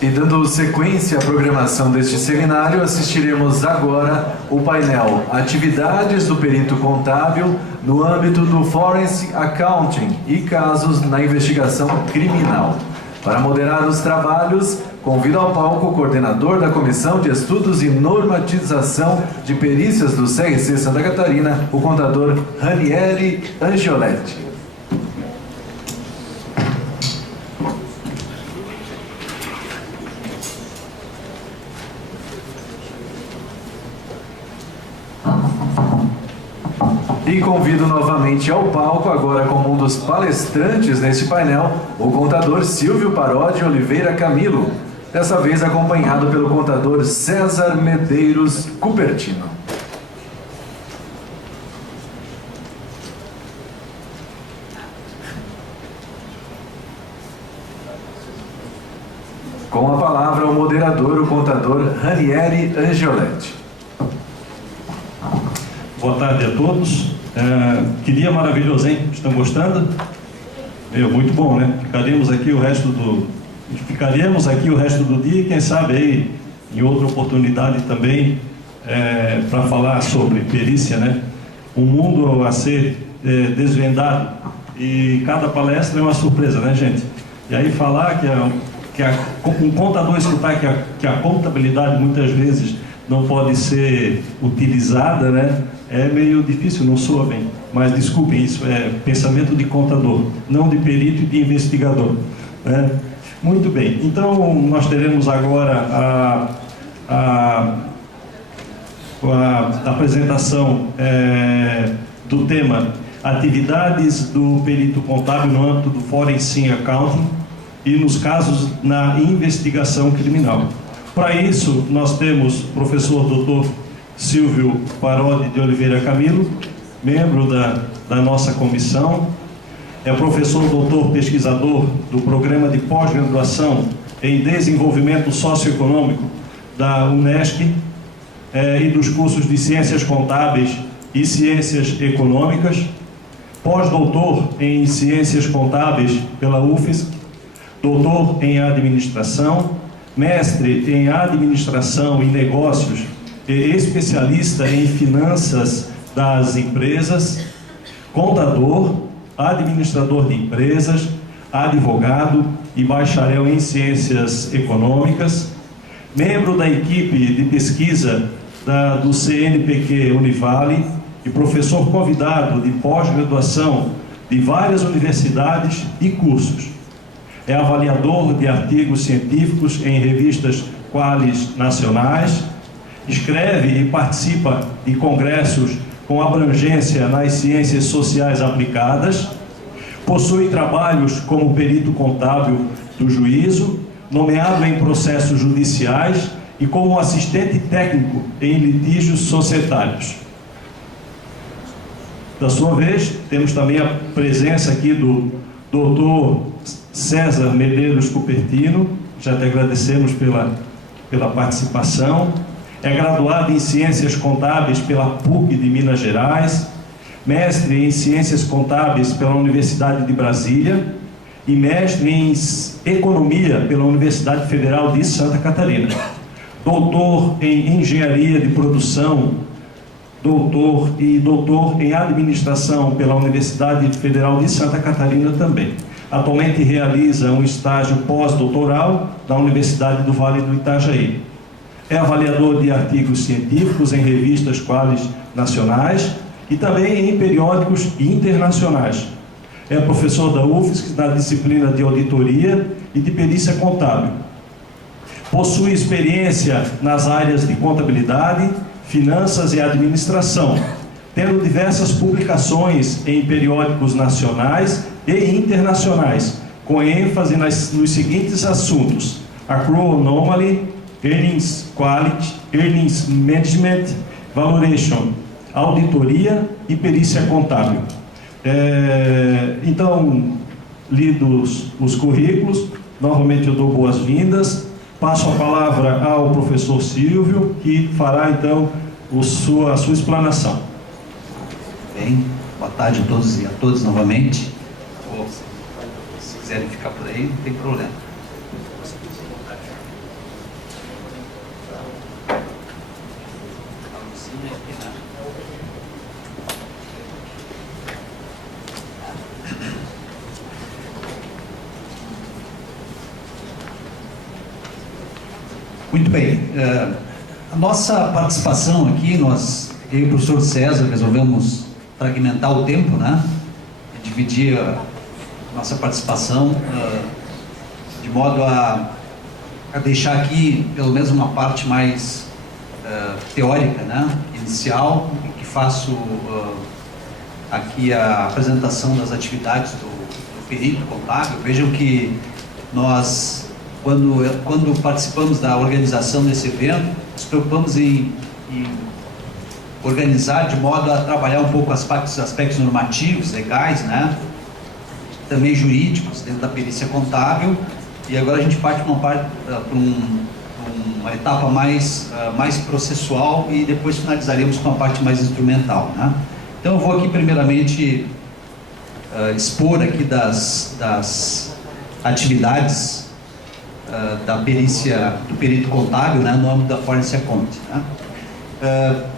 E dando sequência à programação deste seminário, assistiremos agora o painel Atividades do Perito Contábil no âmbito do Forensic Accounting e casos na investigação criminal. Para moderar os trabalhos, convido ao palco o coordenador da Comissão de Estudos e Normatização de Perícias do CRC Santa Catarina, o contador Ranieri Angioletti. E convido novamente ao palco, agora como um dos palestrantes neste painel, o contador Silvio Parodi Oliveira Camilo, dessa vez acompanhado pelo contador César Medeiros Cupertino. Com a palavra o moderador, o contador Ranieri Angioletti. Boa tarde a todos. Que dia maravilhoso, hein? Estão gostando? Muito bom, né? Ficaríamos aqui o resto do dia e quem sabe aí em outra oportunidade também para falar sobre perícia, né? Um mundo a ser desvendado e cada palestra é uma surpresa, né, gente? E aí falar um contador escutar que a contabilidade muitas vezes não pode ser utilizada, né? É meio difícil, não soa bem. Mas desculpem, isso é pensamento de contador, não de perito e de investigador, né? Muito bem, então nós teremos agora a apresentação do tema Atividades do Perito Contábil no âmbito do Forensic Accounting e nos casos na investigação criminal. Para isso, nós temos o professor Dr. Silvio Parodi de Oliveira Camilo, membro da nossa comissão, é professor doutor pesquisador do Programa de Pós-Graduação em Desenvolvimento Socioeconômico da Unesc e dos cursos de Ciências Contábeis e Ciências Econômicas, pós-doutor em Ciências Contábeis pela UFSC, doutor em Administração, mestre em Administração e Negócios e especialista em Finanças das Empresas, contador, administrador de empresas, advogado e bacharel em Ciências Econômicas, membro da equipe de pesquisa do CNPq Univale e professor convidado de pós-graduação de várias universidades e cursos. É avaliador de artigos científicos em revistas qualis nacionais, escreve e participa de congressos com abrangência nas ciências sociais aplicadas, possui trabalhos como perito contábil do juízo, nomeado em processos judiciais e como assistente técnico em litígios societários. Da sua vez, temos também a presença aqui do Dr. César Medeiros Cupertino, já te agradecemos pela participação. É graduado em Ciências Contábeis pela PUC de Minas Gerais, mestre em Ciências Contábeis pela Universidade de Brasília e mestre em Economia pela Universidade Federal de Santa Catarina. Doutor em Engenharia de Produção, doutor em Administração pela Universidade Federal de Santa Catarina também. Atualmente realiza um estágio pós-doutoral na Universidade do Vale do Itajaí. É avaliador de artigos científicos em revistas qualis nacionais e também em periódicos internacionais. É professor da UFSC na disciplina de auditoria e de perícia contábil. Possui experiência nas áreas de contabilidade, finanças e administração, tendo diversas publicações em periódicos nacionais e internacionais, com ênfase nos seguintes assuntos: Accrual Anomaly, Earnings Quality, Earnings Management, Valuation, Auditoria e Perícia Contábil. Então, lidos os currículos, novamente eu dou boas-vindas, passo a palavra ao professor Silvio, que fará então a sua explanação. Bem, boa tarde a todos e a todas novamente. Se quiserem ficar por aí, não tem problema. Muito bem. A nossa participação aqui, eu e o professor César resolvemos fragmentar o tempo, né? E dividir a nossa participação de modo a deixar aqui pelo menos uma parte mais teórica, né? Inicial, em que faço aqui a apresentação das atividades do perito contábil. Vejam que nós, quando participamos da organização desse evento, nos preocupamos em organizar de modo a trabalhar um pouco aspectos normativos, legais, né? Também jurídicos dentro da perícia contábil. E agora a gente parte para uma etapa mais processual e depois finalizaremos com a parte mais instrumental, né? Então eu vou aqui primeiramente expor aqui das atividades da perícia do perito contábil, né, no âmbito da Forensic Accounting, né?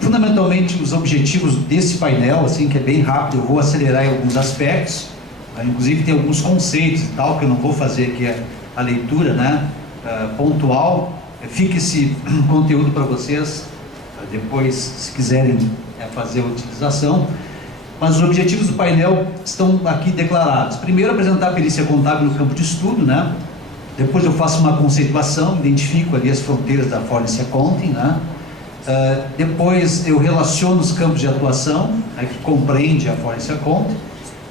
Fundamentalmente os objetivos desse painel, assim, que é bem rápido, eu vou acelerar em alguns aspectos, inclusive tem alguns conceitos e tal, que eu não vou fazer aqui a leitura, né, pontual. Fica esse conteúdo para vocês depois, se quiserem fazer a utilização. Mas os objetivos do painel estão aqui declarados. Primeiro, apresentar a perícia contábil no campo de estudo, né? Depois eu faço uma conceituação, identifico ali as fronteiras da Forensic Accounting, né? Depois eu relaciono os campos de atuação, né, que compreende a Forensic Accounting,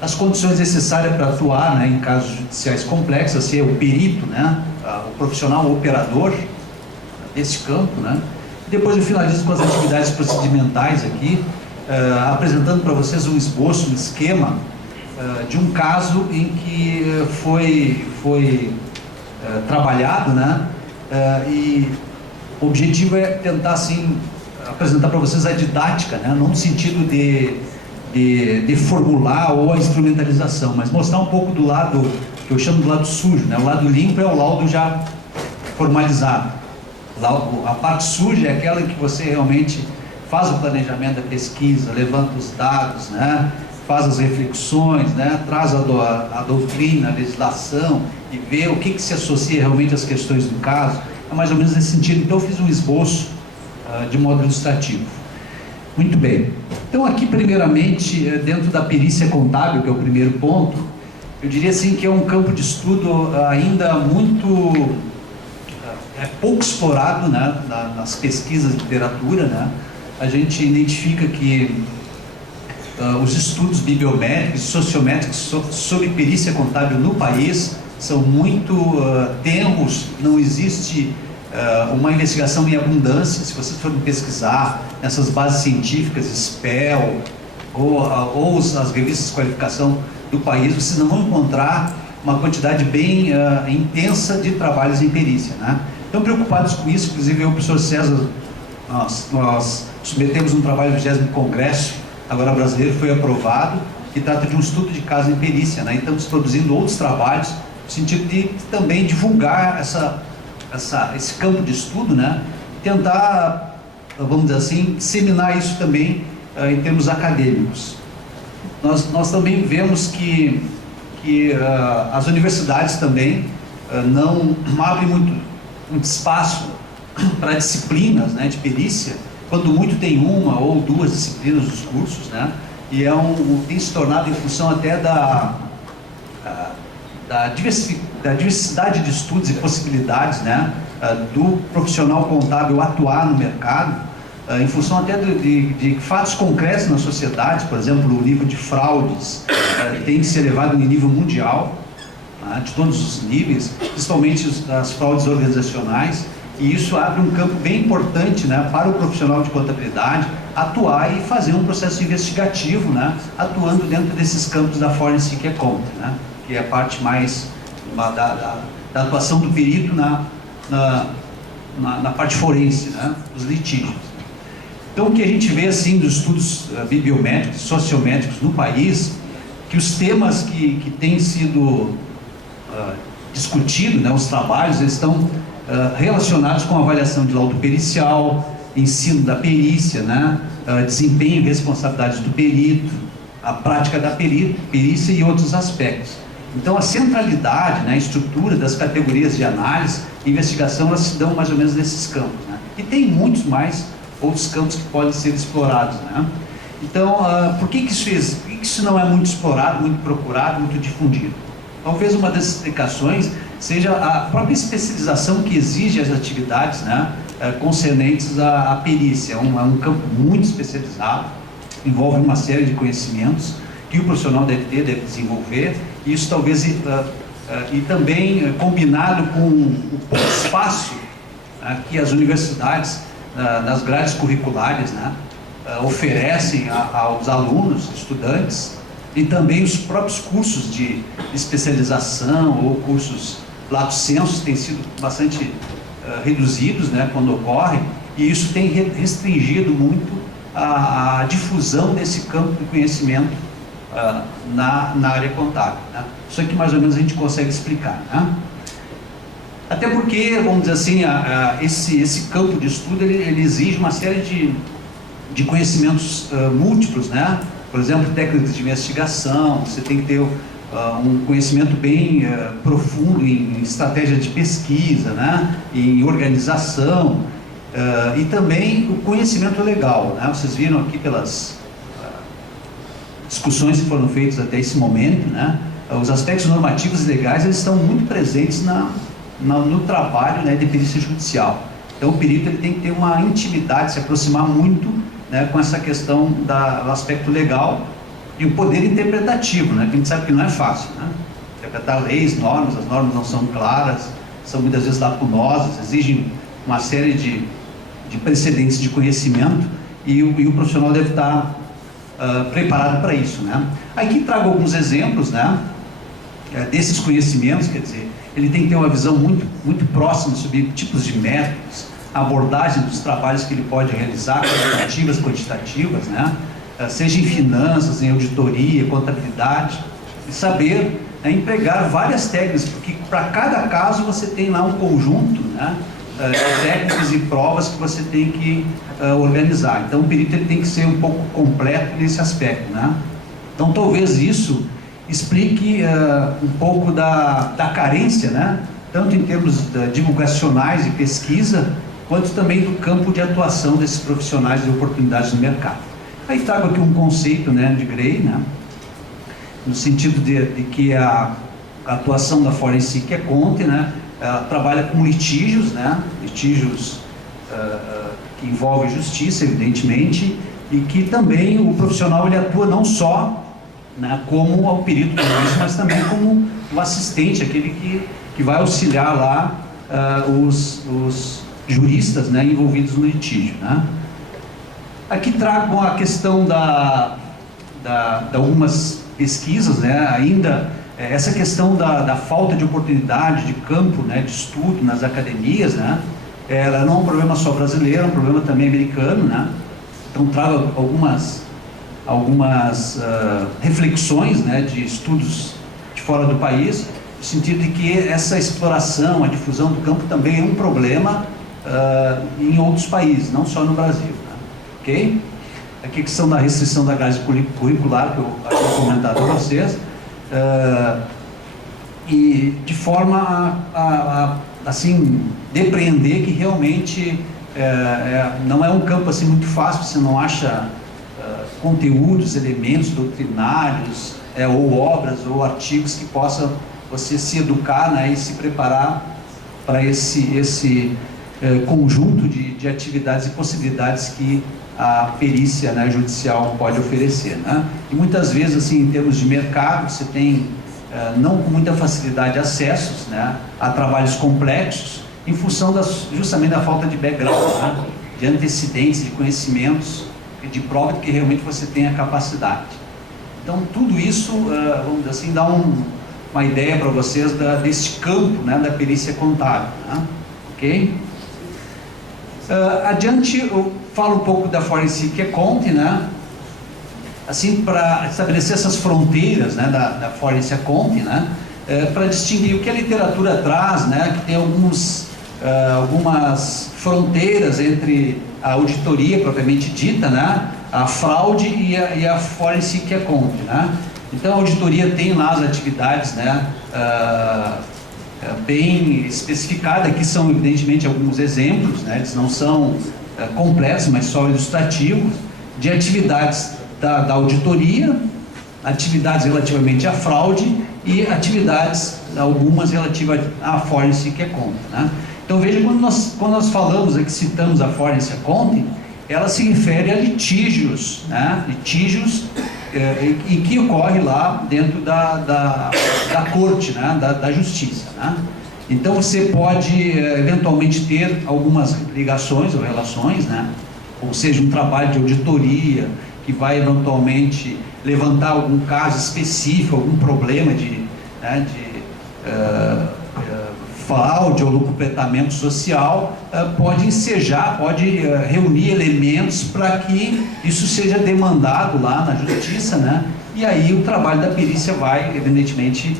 as condições necessárias para atuar, né, em casos judiciais complexos, assim, é o perito, né, o profissional o operador desse campo, né? Depois eu finalizo com as atividades procedimentais aqui, apresentando para vocês um esboço, um esquema de um caso em que foi trabalhado, né? E o objetivo é tentar, assim, apresentar para vocês a didática, né? Não no sentido de formular ou a instrumentalização, mas mostrar um pouco do lado, que eu chamo do lado sujo, né? O lado limpo é o laudo já formalizado. A parte suja é aquela em que você realmente faz o planejamento da pesquisa, levanta os dados, né? Faz as reflexões, né? Traz a doutrina, a legislação e vê o que se associa realmente às questões do caso. É mais ou menos nesse sentido. Então eu fiz um esboço de modo ilustrativo. Muito bem. Então aqui primeiramente, dentro da perícia contábil, que é o primeiro ponto, eu diria assim que é um campo de estudo ainda muito pouco explorado, né, nas pesquisas de literatura, né? A gente identifica que os estudos bibliométricos e sociométricos sobre perícia contábil no país são muito tenros, não existe uma investigação em abundância. Se vocês forem pesquisar nessas bases científicas, SPEL ou as revistas de qualificação do país, vocês não vão encontrar uma quantidade bem intensa de trabalhos em perícia, né? Então, preocupados com isso, inclusive eu e o professor César, nós submetemos um trabalho no 20º Congresso, agora brasileiro, foi aprovado, que trata de um estudo de caso em perícia, né? E estamos produzindo outros trabalhos, no sentido de também divulgar esse campo de estudo, né? Tentar, vamos dizer assim, disseminar isso também em termos acadêmicos. Nós também vemos que as universidades também não abrem muito espaço para disciplinas, né, de perícia, quando muito tem uma ou duas disciplinas dos cursos, né? E tem se tornado, em função até da diversidade de estudos e possibilidades, né, do profissional contábil atuar no mercado, em função até de fatos concretos na sociedade. Por exemplo, o nível de fraudes tem que ser elevado em nível mundial, né, de todos os níveis, principalmente as fraudes organizacionais, e isso abre um campo bem importante, né, para o profissional de contabilidade atuar e fazer um processo investigativo, né, atuando dentro desses campos da Forensic Accounting, né, que é a parte mais da atuação do perito na parte forense, né, dos litígios. Então, o que a gente vê, assim, dos estudos bibliométricos, sociométricos no país, que os temas que têm sido discutidos, né, os trabalhos, eles estão relacionados com a avaliação de laudo pericial, ensino da perícia, né? Desempenho e responsabilidades do perito, a prática da perícia e outros aspectos. Então, a centralidade, né, a estrutura das categorias de análise e investigação, elas se dão mais ou menos nesses campos, né? E tem muitos mais outros campos que podem ser explorados, né? Então, por que isso não é muito explorado, muito procurado, muito difundido? Talvez uma das explicações seja a própria especialização que exige as atividades, né, concernentes à perícia. É um campo muito especializado, envolve uma série de conhecimentos que o profissional deve desenvolver, e isso talvez, e também combinado com o pouco espaço que as universidades, nas grades curriculares, né, oferecem aos alunos, estudantes, e também os próprios cursos de especialização ou cursos lato sensu têm sido bastante reduzidos, né, quando ocorrem, e isso tem restringido muito a difusão desse campo de conhecimento na área contábil, né? Isso aqui mais ou menos a gente consegue explicar, né? Até porque, vamos dizer assim, esse campo de estudo ele exige uma série de conhecimentos múltiplos, né? Por exemplo, técnicas de investigação, você tem que ter um conhecimento bem profundo em estratégia de pesquisa, né? Em organização, e também o conhecimento legal, né? Vocês viram aqui pelas discussões que foram feitas até esse momento, né? Os aspectos normativos e legais, eles estão muito presentes no trabalho, né, de perícia judicial. Então o perito ele tem que ter uma intimidade, se aproximar muito, né, com essa questão do aspecto legal e o poder interpretativo, né, que a gente sabe que não é fácil, né? Interpretar leis, normas, as normas não são claras, são muitas vezes lacunosas, exigem uma série de precedentes de conhecimento, e o profissional deve estar preparado para isso, né? Aqui trago alguns exemplos, né, desses conhecimentos. Quer dizer, ele tem que ter uma visão muito, muito próxima sobre tipos de métodos, abordagem dos trabalhos que ele pode realizar, qualitativas, quantitativas, né? Seja em finanças, em auditoria, contabilidade, e saber, né, empregar várias técnicas, porque para cada caso você tem lá um conjunto, né, de técnicas e provas que você tem que organizar. Então o perito ele tem que ser um pouco completo nesse aspecto, né? Então talvez isso explique um pouco da carência, né, tanto em termos divulgacionais e pesquisa, quanto também do campo de atuação desses profissionais de oportunidades no mercado. Aí trago aqui um conceito, né, de Gray, né, no sentido de que a atuação da Forensic Accounting, né, ela trabalha com litígios, né, litígios que envolvem justiça, evidentemente, e que também o profissional ele atua não só, né, como o perito, mas também como o assistente, aquele que vai auxiliar lá os juristas, né, envolvidos no litígio, né. Aqui trago a questão de algumas pesquisas, né, ainda essa questão da falta de oportunidade de campo, né, de estudo nas academias, né, ela não é um problema só brasileiro, é um problema também americano, né. Então trago algumas reflexões, né, de estudos de fora do país, no sentido de que essa exploração, a difusão do campo também é um problema em outros países, não só no Brasil, né? Ok? Aqui a questão da restrição da grade curricular, que eu havia comentado com vocês, e de forma a assim, depreender que realmente não é um campo assim muito fácil, você não acha conteúdos, elementos doutrinários, ou obras, ou artigos que possam você se educar, né, e se preparar para esse conjunto de atividades e possibilidades que a perícia, né, judicial pode oferecer, né? E muitas vezes, assim, em termos de mercado, você tem não com muita facilidade acessos, né, a trabalhos complexos, em função justamente da falta de background, né, de antecedentes, de conhecimentos e de prova de que realmente você tem a capacidade. Então tudo isso, vamos dizer assim, dá uma ideia para vocês desse campo, né, da perícia contábil, né? Ok? Adiante eu falo um pouco da Forensic Accounting, né? Assim, para estabelecer essas fronteiras, né, da Forensic Accounting, né, para distinguir o que a literatura traz, né, que tem algumas fronteiras entre a auditoria propriamente dita, né? A fraude e a forensic accounting, né? Então a auditoria tem lá as atividades, né? Bem especificadas, aqui são evidentemente alguns exemplos, né? Eles não são completos, mas só ilustrativos, de atividades da auditoria, atividades relativamente à fraude e atividades, algumas relativas à forensic accounting, né? Então veja, quando nós falamos aqui, citamos a forensic accounting, ela se refere a litígios, né? Litígios e que ocorre lá dentro da corte, né? Da justiça, né? Então você pode eventualmente ter algumas ligações ou relações, né? Ou seja, um trabalho de auditoria que vai eventualmente levantar algum caso específico, algum problema de fraude ou locupletamento social, pode ensejar, pode reunir elementos para que isso seja demandado lá na justiça, né? E aí o trabalho da perícia vai, evidentemente,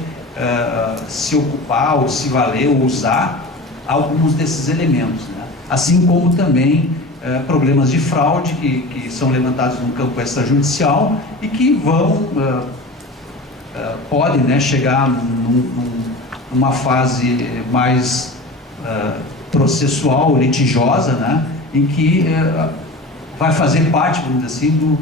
se ocupar ou se valer ou usar alguns desses elementos, né? Assim como também problemas de fraude que são levantados no campo extrajudicial e que podem, né, chegar numa fase mais processual, litigiosa, né, em que vai fazer parte, vamos dizer assim,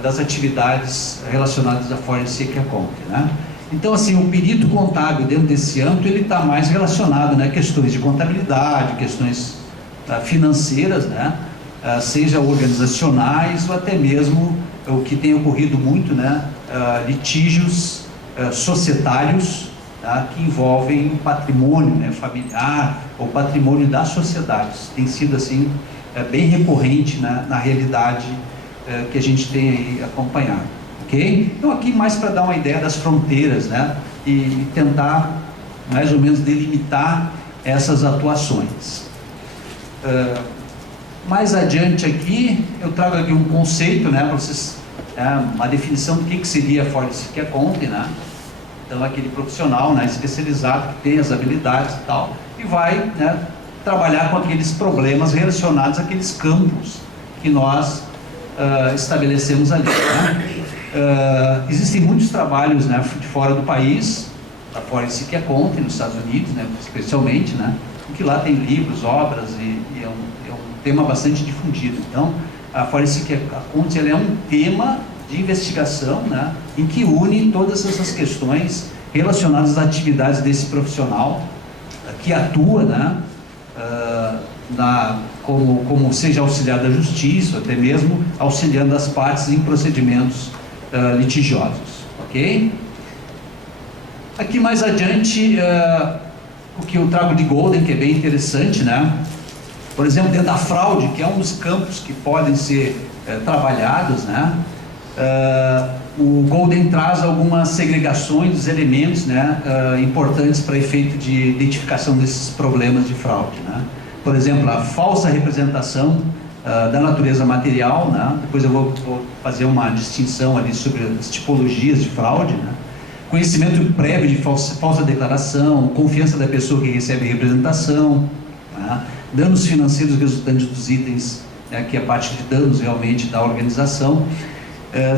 das atividades relacionadas à forensic accounting, né? Então, assim, o perito contábil dentro desse âmbito, ele está mais relacionado, né, a questões de contabilidade, questões financeiras, né, seja organizacionais ou até mesmo o que tem ocorrido muito, né, litígios societários, tá, que envolvem patrimônio, né, familiar ou patrimônio das sociedades. Tem sido assim bem recorrente, né, na realidade que a gente tem aí acompanhado, ok? Então aqui mais para dar uma ideia das fronteiras, né, e tentar mais ou menos delimitar essas atuações. Mais adiante aqui eu trago aqui um conceito, né, para vocês, uma definição do que seria a forensic accounting, né? Então aquele profissional, né, especializado que tem as habilidades e tal, e vai, né, trabalhar com aqueles problemas relacionados àqueles campos que nós estabelecemos ali, né? Existem muitos trabalhos, né, de fora do país, da forensic accounting nos Estados Unidos, né, especialmente, né, que lá tem livros, obras e é um tema bastante difundido. Então a forensic accounting, ela é um tema de investigação, né, em que une todas essas questões relacionadas às atividades desse profissional que atua, né, como seja auxiliar da justiça, até mesmo auxiliando as partes em procedimentos litigiosos, ok? Aqui mais adiante, o que eu trago de Golden, que é bem interessante, né? Por exemplo, dentro da fraude, que é um dos campos que podem ser trabalhados, né? O Golden traz algumas segregações dos elementos, né, importantes para efeito de identificação desses problemas de fraude, né? Por exemplo, a falsa representação da natureza material, né? Depois eu vou fazer uma distinção ali sobre as tipologias de fraude, né? Conhecimento prévio de falsa declaração, confiança da pessoa que recebe a representação, né? Danos financeiros resultantes dos itens, né, que é a parte de danos realmente da organização.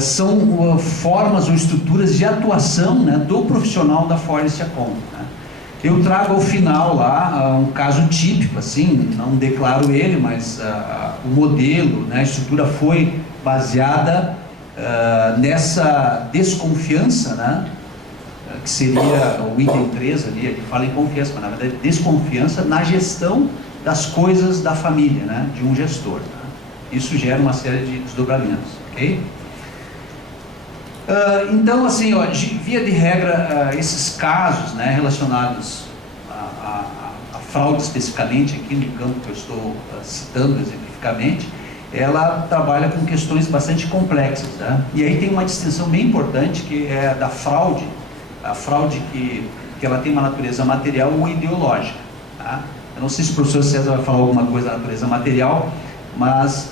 São formas ou estruturas de atuação, né, do profissional da forensic accounting, né? Eu trago ao final lá um caso típico, assim, não declaro ele, mas o modelo, né, a estrutura foi baseada nessa desconfiança, né, que seria o item 3 ali, que fala em confiança, mas na verdade desconfiança na gestão das coisas da família, né, de um gestor, né? Isso gera uma série de desdobramentos, ok? Então, assim, ó, via de regra, esses casos, né, relacionados à fraude especificamente, aqui no campo que eu estou citando exemplificamente, ela trabalha com questões bastante complexas, né? E aí tem uma distinção bem importante, que é a da fraude, a fraude que ela tem uma natureza material ou ideológica, tá? Eu não sei se o professor César vai falar alguma coisa da natureza material, mas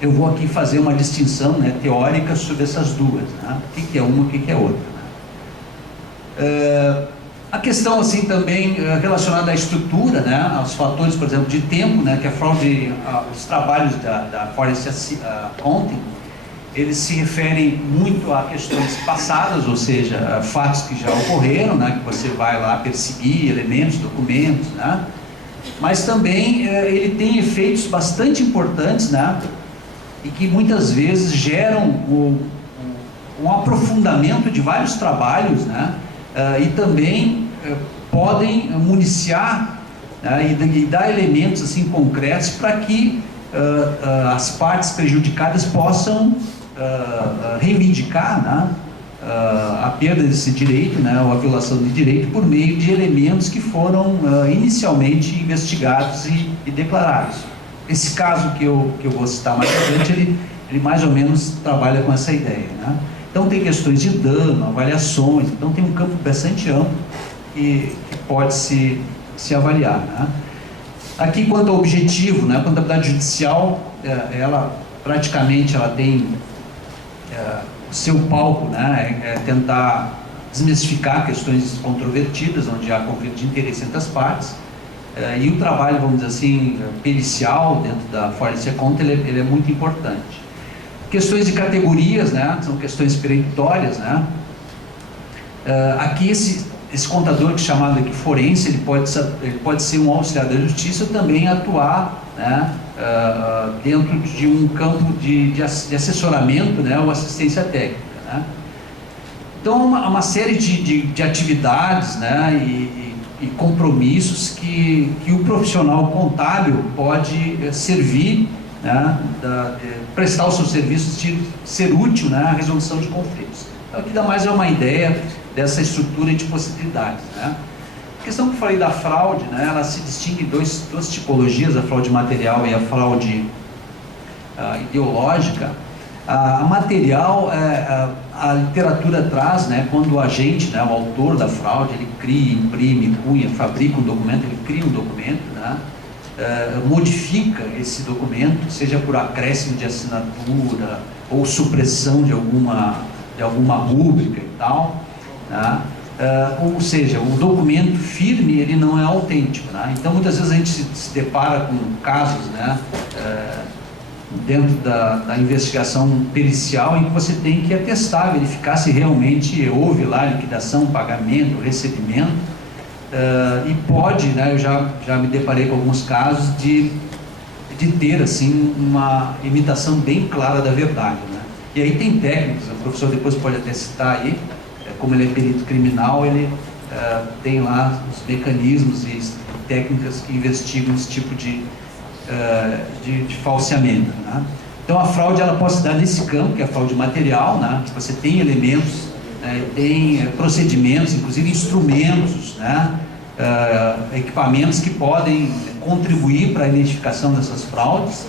eu vou aqui fazer uma distinção, né, teórica sobre essas duas, né? O que é uma e o que é outra, né? A questão assim também relacionada à estrutura, né, aos fatores, por exemplo, de tempo, né, que a fraude, os trabalhos da Forensic Accounting, eles se referem muito a questões passadas, ou seja, fatos que já ocorreram, né, que você vai lá perseguir elementos, documentos, né, mas também ele tem efeitos bastante importantes, né, e que muitas vezes geram um aprofundamento de vários trabalhos, né, e também podem municiar, né, e dar elementos assim concretos para que as partes prejudicadas possam reivindicar, né, a perda desse direito, né, ou a violação de direito por meio de elementos que foram inicialmente investigados e declarados. Esse caso que eu vou citar mais adiante, ele mais ou menos trabalha com essa ideia, né? Então tem questões de dano, avaliações, então tem um campo bastante amplo que pode se avaliar, né? Aqui quanto ao objetivo, né, a contabilidade judicial, ela praticamente ela tem o seu palco, né, é tentar desmistificar questões controvertidas, onde há conflito de interesse entre as partes, e o trabalho, vamos dizer assim, pericial dentro da Forensic Accounting, ele é muito importante. Questões de categorias, né, são questões peremptórias, né. Aqui esse contador, que é chamado aqui forense, ele pode ser um auxiliar da justiça, também atuar, né, dentro de um campo de assessoramento, né, ou assistência técnica, né. Então uma série de atividades, né, e compromissos que o profissional contábil pode servir, né, prestar os seus serviços, ser útil, né, à resolução de conflitos. Então aqui dá mais uma ideia dessa estrutura de possibilidades, né. A questão que eu falei da fraude, né, ela se distingue em duas tipologias, a fraude material e a fraude ideológica. A material, a literatura traz, né, quando o agente, né, o autor da fraude, ele cria, imprime, cunha, fabrica um documento, ele cria um documento, né, modifica esse documento, seja por acréscimo de assinatura ou supressão de alguma rúbrica e tal, né, ou seja, o documento firme ele não é autêntico, né? Então muitas vezes a gente se depara com casos, né, dentro da investigação pericial, em que você tem que atestar, verificar se realmente houve lá liquidação, pagamento, recebimento, e pode, né, eu já me deparei com alguns casos de ter assim uma imitação bem clara da verdade, né? E aí tem técnicas, o professor depois pode até citar aí, como ele é perito criminal, ele tem lá os mecanismos e técnicas que investigam esse tipo de falseamento, né? Então a fraude ela pode se dar nesse campo, que é a fraude material, né? Você tem elementos, né, tem procedimentos, inclusive instrumentos, né, equipamentos que podem contribuir para a identificação dessas fraudes.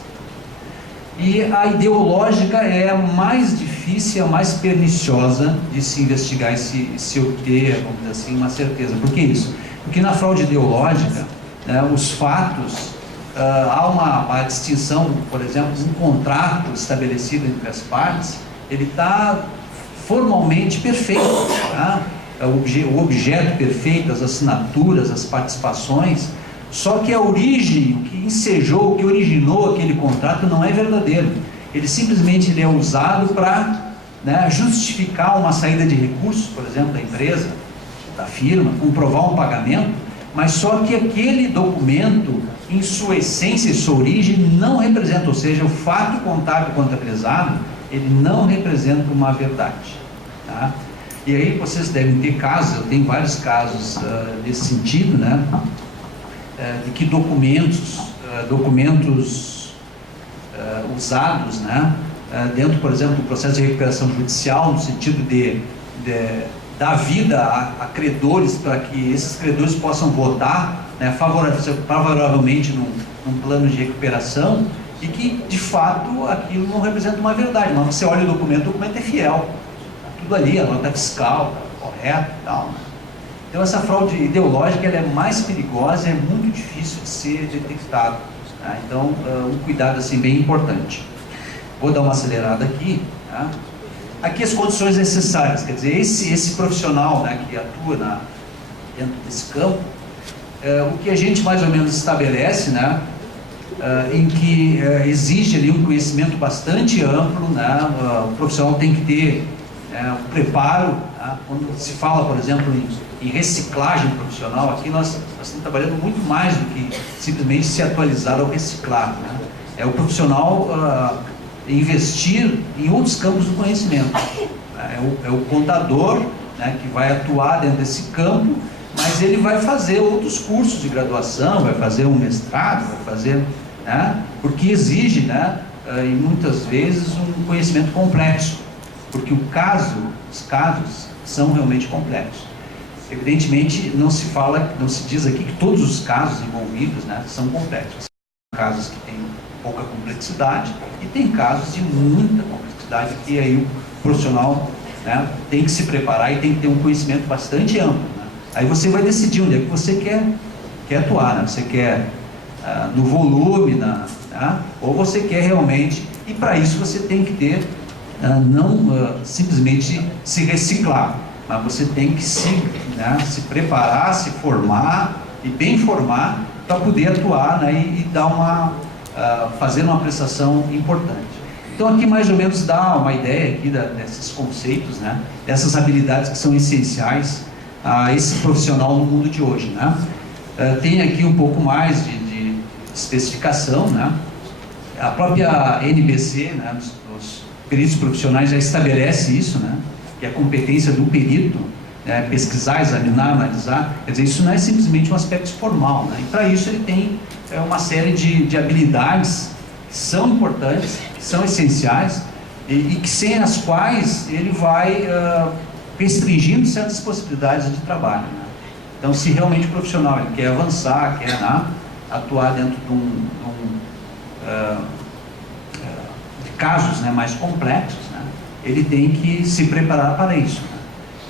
E a ideológica é a mais difícil, a mais perniciosa de se investigar e se obter, vamos dizer assim, uma certeza. Por que isso? Porque na fraude ideológica, né, os fatos, há uma distinção, por exemplo, um contrato estabelecido entre as partes, ele está formalmente perfeito, tá? O objeto perfeito, as assinaturas, as participações, só que a origem, o que ensejou, o que originou aquele contrato não é verdadeiro. Ele simplesmente é usado para, né, justificar uma saída de recursos, por exemplo, da empresa, da firma, comprovar um pagamento, mas só que aquele documento, em sua essência e sua origem, não representa, ou seja, o fato contábil contabilizado, ele não representa uma verdade, tá? E aí vocês devem ter casos, eu tenho vários casos nesse sentido, né, de que documentos usados, né, dentro, por exemplo, do processo de recuperação judicial, no sentido de dar vida a credores, para que esses credores possam votar, né, favoravelmente num plano de recuperação, e que, de fato, aquilo não representa uma verdade. Mas você olha o documento é fiel. Está tudo ali, a nota fiscal, está correta e tal, né? Então, essa fraude ideológica ela é mais perigosa, é muito difícil de ser detectada, tá? Então, um cuidado assim, bem importante. Vou dar uma acelerada aqui, tá? Aqui as condições necessárias, quer dizer, esse profissional, né, que atua dentro desse campo, o que a gente mais ou menos estabelece, né, em que exige ali um conhecimento bastante amplo, né, o profissional tem que ter um preparo, né, quando se fala, por exemplo, em reciclagem profissional, aqui nós estamos trabalhando muito mais do que simplesmente se atualizar ou reciclar, né. É o profissional investir em outros campos do conhecimento. É o contador, né, que vai atuar dentro desse campo, mas ele vai fazer outros cursos de graduação, vai fazer um mestrado, vai fazer, né, porque exige, né, e muitas vezes um conhecimento complexo, porque os casos são realmente complexos. Evidentemente, não se diz aqui que todos os casos envolvidos, né, são complexos. Tem casos que têm pouca complexidade e tem casos de muita complexidade que aí o profissional, né, tem que se preparar e tem que ter um conhecimento bastante amplo, né? Aí você vai decidir onde é que você quer atuar, né? Você quer no volume, né? Ou você quer realmente, e para isso você tem que ter, não simplesmente se reciclar, mas você tem que se preparar, se formar e bem formar para poder atuar, né, e dar fazer uma prestação importante. Então aqui mais ou menos dá uma ideia aqui desses conceitos, né, dessas habilidades que são essenciais a esse profissional no mundo de hoje, né. Tem aqui um pouco mais de especificação, né. A própria NBC, né, os peritos profissionais já estabelece isso, né, que é a competência do perito, né, pesquisar, examinar, analisar, quer dizer, isso não é simplesmente um aspecto formal, né, e para isso ele tem uma série de habilidades que são importantes, que são essenciais e que sem as quais ele vai restringindo certas possibilidades de trabalho, né? Então, se realmente o profissional ele quer avançar, quer atuar dentro de casos, né, mais complexos, né, ele tem que se preparar para isso, né?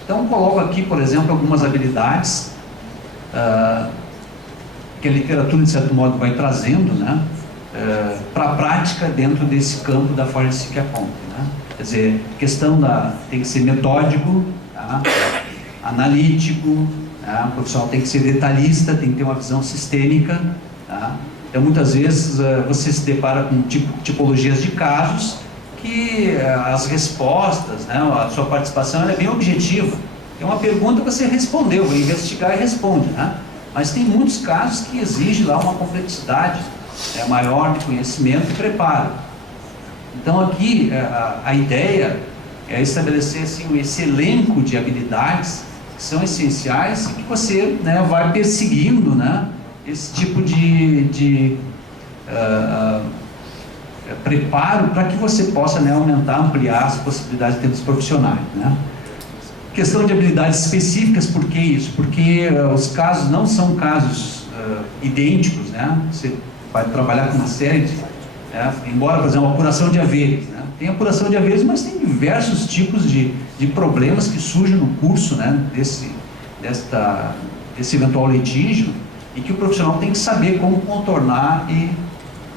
Então, coloco aqui, por exemplo, algumas habilidades que a literatura, de certo modo, vai trazendo, né, para a prática dentro desse campo da Forensic Accounting, né? Quer dizer, tem que ser metódico, tá? Analítico, tá? O profissional tem que ser detalhista, tem que ter uma visão sistêmica, tá? Então, muitas vezes, você se depara com tipologias de casos que as respostas, né, a sua participação é bem objetiva. Tem uma pergunta, você respondeu, vai investigar e responde, né? Mas tem muitos casos que exigem lá uma complexidade maior de conhecimento e preparo. Então aqui a ideia é estabelecer assim, esse elenco de habilidades que são essenciais e que você, né, vai perseguindo, né, esse tipo de preparo para que você possa, né, aumentar, ampliar as possibilidades de termos profissionais, né? Questão de habilidades específicas, por que isso? Porque os casos não são casos idênticos, né? Você vai trabalhar com uma série de... embora, por exemplo, a apuração de haveres, né? Tem apuração de haveres, mas tem diversos tipos de problemas que surgem no curso, né, desse eventual litígio e que o profissional tem que saber como contornar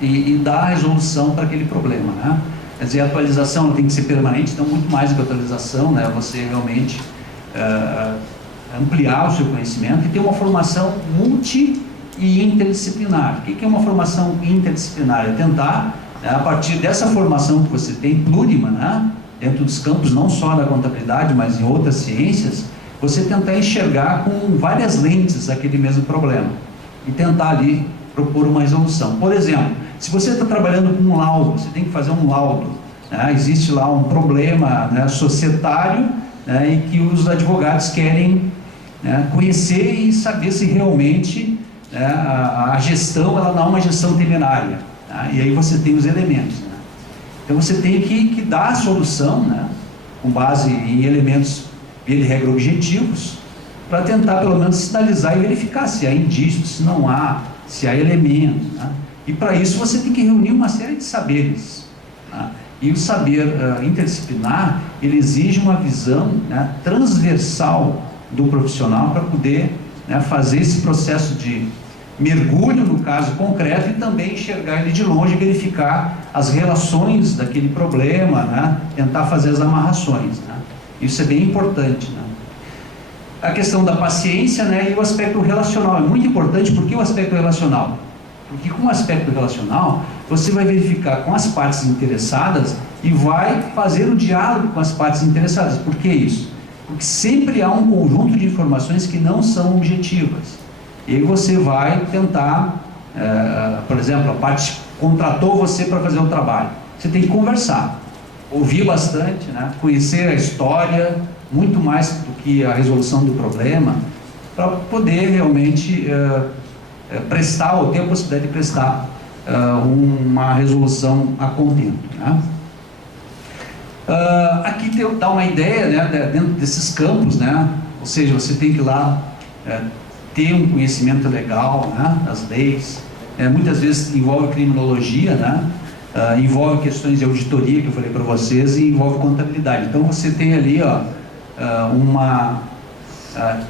e dar a resolução para aquele problema, né? Quer dizer, a atualização tem que ser permanente, então muito mais do que a atualização, né, você realmente ampliar o seu conhecimento e ter uma formação multi e interdisciplinar. O que é uma formação interdisciplinar? É tentar, né, a partir dessa formação que você tem plurima, né, dentro dos campos não só da contabilidade, mas em outras ciências, você tentar enxergar com várias lentes aquele mesmo problema e tentar ali propor uma resolução. Por exemplo, se você está trabalhando com um laudo, você tem que fazer um laudo, né? Existe lá um problema, né, societário, né, e que os advogados querem, né, conhecer e saber se realmente, né, a gestão ela não é uma gestão temerária, tá? E aí você tem os elementos, né? Então você tem que dar a solução, né, com base em elementos de regra objetivos, para tentar pelo menos sinalizar e verificar se há indícios, se não há, se há elementos, né? E para isso você tem que reunir uma série de saberes, né? E o saber interdisciplinar, ele exige uma visão, né, transversal do profissional para poder, né, fazer esse processo de mergulho no caso concreto e também enxergar ele de longe, verificar as relações daquele problema, né, tentar fazer as amarrações, né? Isso é bem importante, né? a questão da paciência, né, e o aspecto relacional. É muito importante. Por que o aspecto relacional? Porque com o aspecto relacional, você vai verificar com as partes interessadas e vai fazer o diálogo com as partes interessadas. Por que isso? Porque sempre há um conjunto de informações que não são objetivas. E aí você vai tentar, por exemplo, a parte contratou você para fazer um trabalho. Você tem que conversar, ouvir bastante, né? Conhecer a história, muito mais do que a resolução do problema, para poder realmente prestar, ou ter a possibilidade de prestar uma resolução a contento, né? Aqui dá uma ideia, né, dentro desses campos, né? Ou seja, você tem que ir lá ter um conhecimento legal, né, das leis. Muitas vezes envolve criminologia, né? Envolve questões de auditoria, que eu falei para vocês, e envolve contabilidade. Então você tem ali uma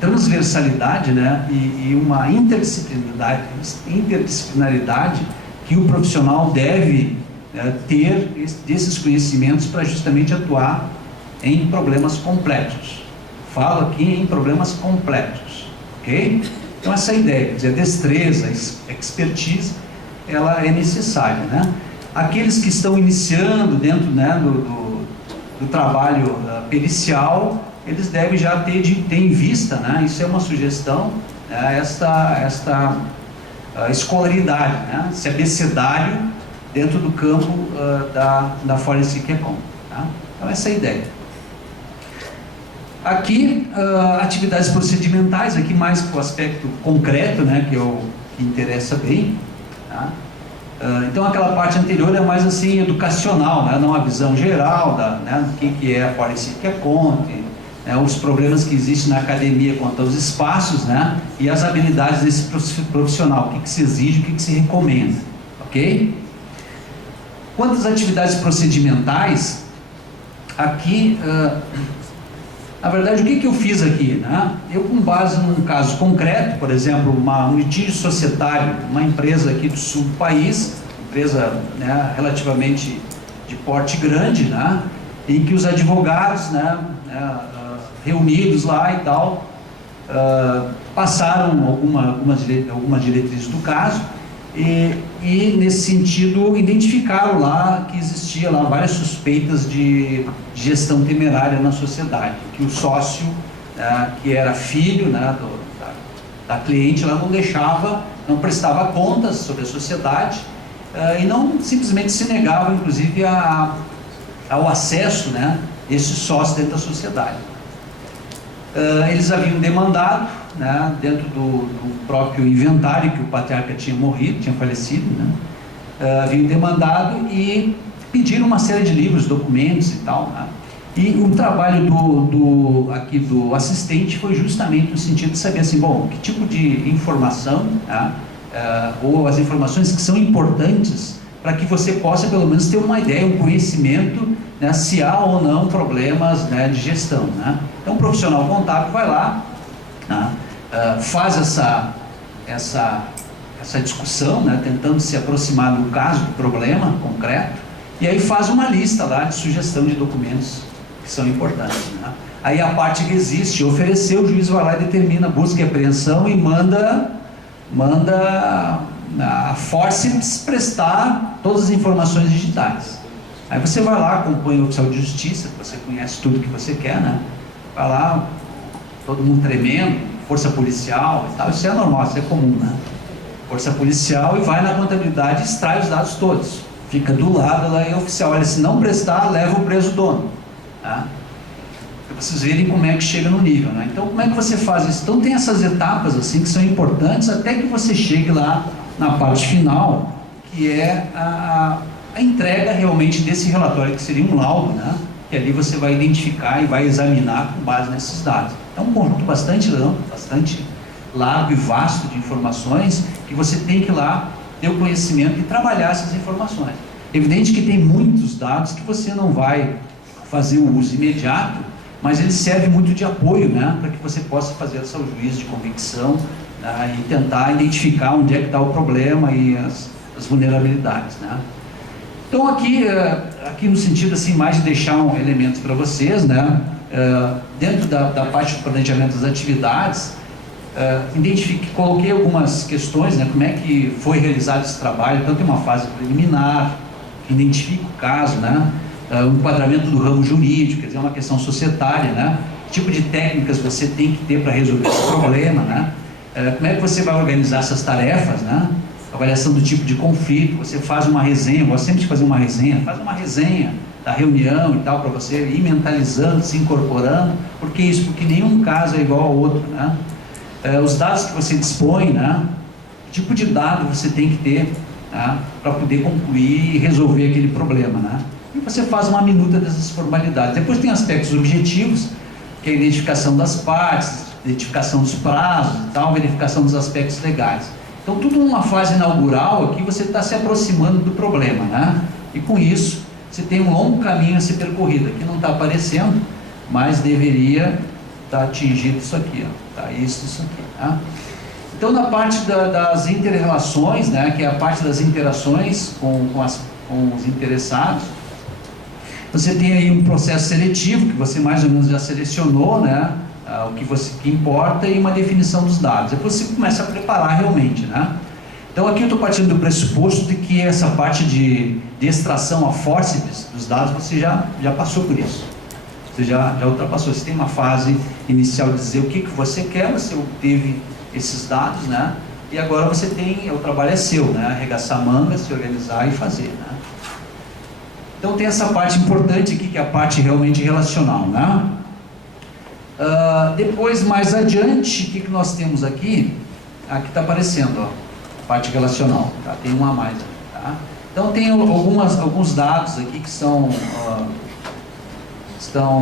transversalidade, né, e uma interdisciplinaridade que o profissional deve ter desses conhecimentos para justamente atuar em problemas complexos. Falo aqui em problemas complexos, ok? Então essa é a ideia, quer dizer, a destreza, a expertise, ela é necessária, né? Aqueles que estão iniciando dentro, né, do trabalho pericial, eles devem já ter em vista, né, isso é uma sugestão, esta escolaridade, né, esse abecedário dentro do campo da Forensic Accounting, tá? Então essa é a ideia. Aqui, atividades procedimentais, aqui mais para o aspecto concreto, né, que interessa bem, tá? Então aquela parte anterior é mais assim educacional, né, não a visão geral né, do que é a Forensic Accounting, né, os problemas que existem na academia quanto aos espaços, né, e as habilidades desse profissional, o que se exige, o que se recomenda, ok? Quanto às atividades procedimentais, aqui, na verdade, o que eu fiz aqui, né? Eu, com base num caso concreto, por exemplo, um litígio societário, uma empresa aqui do sul do país, empresa, né, relativamente de porte grande, né, em que os advogados, né, reunidos lá e tal, passaram algumas diretrizes do caso e nesse sentido identificaram lá que existia lá várias suspeitas de gestão temerária na sociedade, que o sócio, que era filho, né, da cliente, ela não prestava contas sobre a sociedade e não simplesmente se negava, inclusive, ao acesso, né, desse sócio dentro da sociedade. Eles haviam demandado, né, dentro do próprio inventário, que o patriarca tinha falecido, né, haviam demandado e pediram uma série de livros, documentos e tal, né? E o trabalho aqui do assistente foi justamente no sentido de saber assim, bom, que tipo de informação, né, ou as informações que são importantes para que você possa pelo menos ter uma ideia, um conhecimento, né, se há ou não problemas, né, de gestão, né? Então o profissional contábil vai lá, né, faz essa discussão, né, tentando se aproximar do caso, do problema concreto, e aí faz uma lista lá de sugestão de documentos que são importantes, né? Aí a parte que existe, ofereceu, o juiz vai lá e determina busca e apreensão e manda a Forceps prestar todas as informações digitais. Aí você vai lá, acompanha o oficial de justiça, que você conhece tudo que você quer, né? Vai lá, todo mundo tremendo, força policial e tal, isso é normal, isso é comum, né? Força policial, e vai na contabilidade e extrai os dados todos. Fica do lado lá e o oficial, olha, se não prestar, leva o preso dono, tá? Para vocês verem como é que chega no nível, né? Então, como é que você faz isso? Então, tem essas etapas assim que são importantes até que você chegue lá na parte final, que é a entrega realmente desse relatório, que seria um laudo, né? Que ali você vai identificar e vai examinar com base nesses dados. É um conjunto bastante largo e vasto de informações que você tem que ir lá ter o conhecimento e trabalhar essas informações. Evidente que tem muitos dados que você não vai fazer o uso imediato, mas ele serve muito de apoio, né, para que você possa fazer o seu juízo de convicção, né, e tentar identificar onde é que está o problema e as vulnerabilidades, né. Então aqui aqui no sentido assim, mais de deixar elementos para vocês, né? Dentro da parte do planejamento das atividades, coloquei algumas questões, né? Como é que foi realizado esse trabalho, tanto em uma fase preliminar, identifica o caso, né? O enquadramento do ramo jurídico, quer dizer, uma questão societária, né? Que tipo de técnicas você tem que ter para resolver esse problema, né? Como é que você vai organizar essas tarefas, né? Avaliação do tipo de conflito, você faz uma resenha, eu gosto sempre de fazer uma resenha, faz uma resenha da reunião e tal, para você ir mentalizando, se incorporando. Por que isso? Porque nenhum caso é igual ao outro, né? Os dados que você dispõe, né? Que tipo de dado você tem que ter, né? Para poder concluir e resolver aquele problema, né? E você faz uma minuta dessas formalidades. Depois tem aspectos objetivos, que é a identificação das partes, identificação dos prazos e tal, verificação dos aspectos legais. Então, tudo numa fase inaugural, aqui você está se aproximando do problema, né? E com isso, você tem um longo caminho a ser percorrido. Aqui não está aparecendo, mas deveria estar atingido isso aqui, ó. Tá, isso aqui, tá? Então, na parte das inter-relações, né, que é a parte das interações com os interessados, você tem aí um processo seletivo, que você mais ou menos já selecionou, né? O que importa, e uma definição dos dados. Depois você começa a preparar realmente, né? Então aqui eu estou partindo do pressuposto de que essa parte de extração a forceps dos dados, você já passou por isso. Você já ultrapassou. Você tem uma fase inicial de dizer o que você quer, você obteve esses dados, né? E agora você tem, o trabalho é seu, né? Arregaçar a manga, se organizar e fazer, né? Então tem essa parte importante aqui, que é a parte realmente relacional, né? Depois, mais adiante, o que nós temos aqui? Aqui está aparecendo, ó, a parte relacional, tá? Tem uma a mais, tá? Então tem alguns dados aqui que estão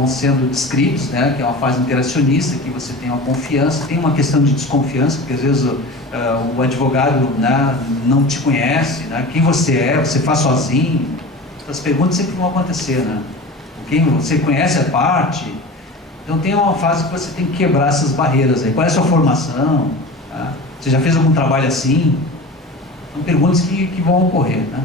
sendo descritos, né? Que é uma fase interacionista, que você tem uma confiança, tem uma questão de desconfiança, porque às vezes o advogado, né, não te conhece, né? Quem você é, você faz sozinho, essas perguntas sempre vão acontecer, né? Quem você conhece a parte. Então tem uma fase que você tem que quebrar essas barreiras aí. Qual é a sua formação? Tá? Você já fez algum trabalho assim? São perguntas que vão ocorrer, né?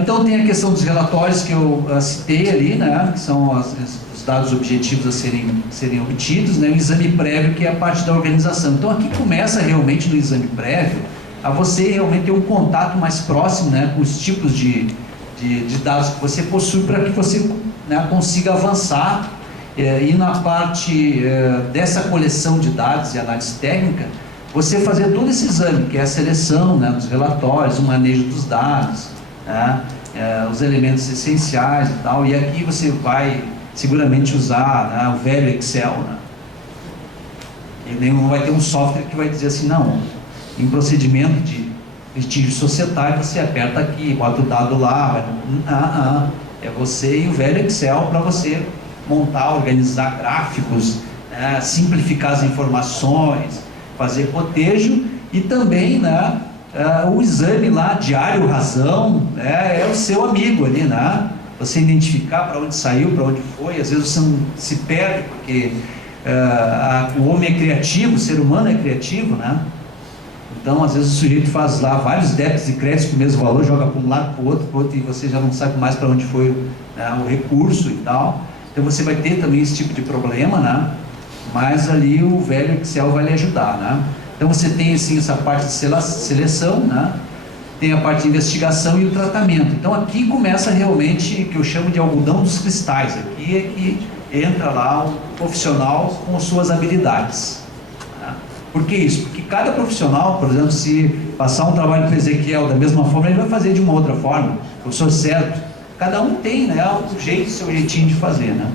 Então tem a questão dos relatórios que eu citei ali, né? Que são os dados objetivos a serem obtidos, né? O exame prévio, que é a parte da organização. Então aqui começa realmente no exame prévio a você realmente ter um contato mais próximo, né? Com os tipos de dados que você possui, para que você, né, consiga avançar. E na parte dessa coleção de dados e análise técnica, você fazer todo esse exame, que é a seleção, né, dos relatórios, o manejo dos dados, né, os elementos essenciais e tal. E aqui você vai seguramente usar, né, o velho Excel, né? E não vai ter um software que vai dizer assim, não, em procedimento de litígio societário você aperta aqui, bota o dado lá, é você e o velho Excel para você montar, organizar gráficos, simplificar as informações, fazer cotejo. E também, né, o exame lá, diário razão, é o seu amigo ali, né? Você identificar para onde saiu, para onde foi. Às vezes você não se perde, porque o homem é criativo, o ser humano é criativo, né? Então, às vezes o sujeito faz lá vários débitos e créditos com o mesmo valor, joga para um lado, para o outro, e você já não sabe mais para onde foi, né, o recurso e tal. Então você vai ter também esse tipo de problema, né? Mas ali o velho Excel vai lhe ajudar, né? Então você tem assim essa parte de seleção, né? Tem a parte de investigação e o tratamento. Então aqui começa realmente, que eu chamo de algodão dos cristais. Aqui é que entra lá um profissional com suas habilidades, né? Por que isso? Porque cada profissional, por exemplo, se passar um trabalho para o Ezequiel da mesma forma, ele vai fazer de uma outra forma. O professor Certo, cada um tem, né, o jeito, seu jeitinho de fazer, né?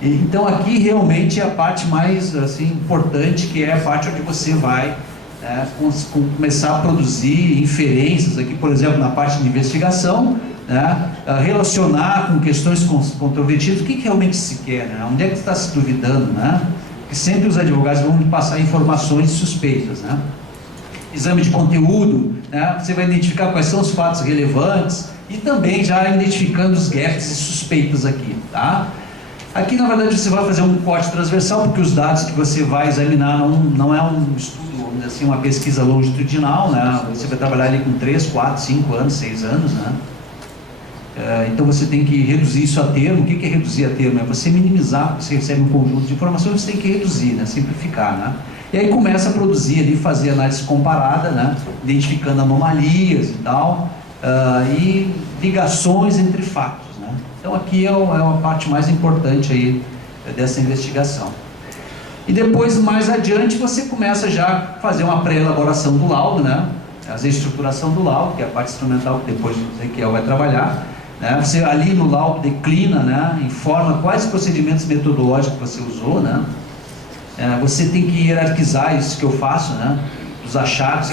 Então aqui realmente é a parte mais assim importante, que é a parte onde você vai começar a produzir inferências aqui, por exemplo, na parte de investigação, né, relacionar com questões controvertidas, o que realmente se quer, né? Onde é que está se duvidando, né? Porque sempre os advogados vão passar informações suspeitas, né? Exame de conteúdo, né? Você vai identificar quais são os fatos relevantes e também já identificando os gaps e suspeitas aqui, tá? Aqui, na verdade, você vai fazer um corte transversal, porque os dados que você vai examinar não é um estudo, vamos dizer assim, uma pesquisa longitudinal, né? Você vai trabalhar ali com 3, 4, 5 anos, 6 anos, né? Então você tem que reduzir isso a termo. O que é reduzir a termo? É você minimizar. Você recebe um conjunto de informações, você tem que reduzir, né? Simplificar, né? E aí começa a produzir ali, fazer análise comparada, né? Identificando anomalias e tal, e ligações entre fatos, né? Então aqui é uma parte mais importante aí dessa investigação. E depois, mais adiante, você começa já a fazer uma pré-elaboração do laudo, né? Fazer a estruturação do laudo, que é a parte instrumental que depois o Ezequiel vai trabalhar, né? Você ali no laudo declina, né? Informa quais procedimentos metodológicos você usou, né? Você tem que hierarquizar isso que eu faço, né? Os achados,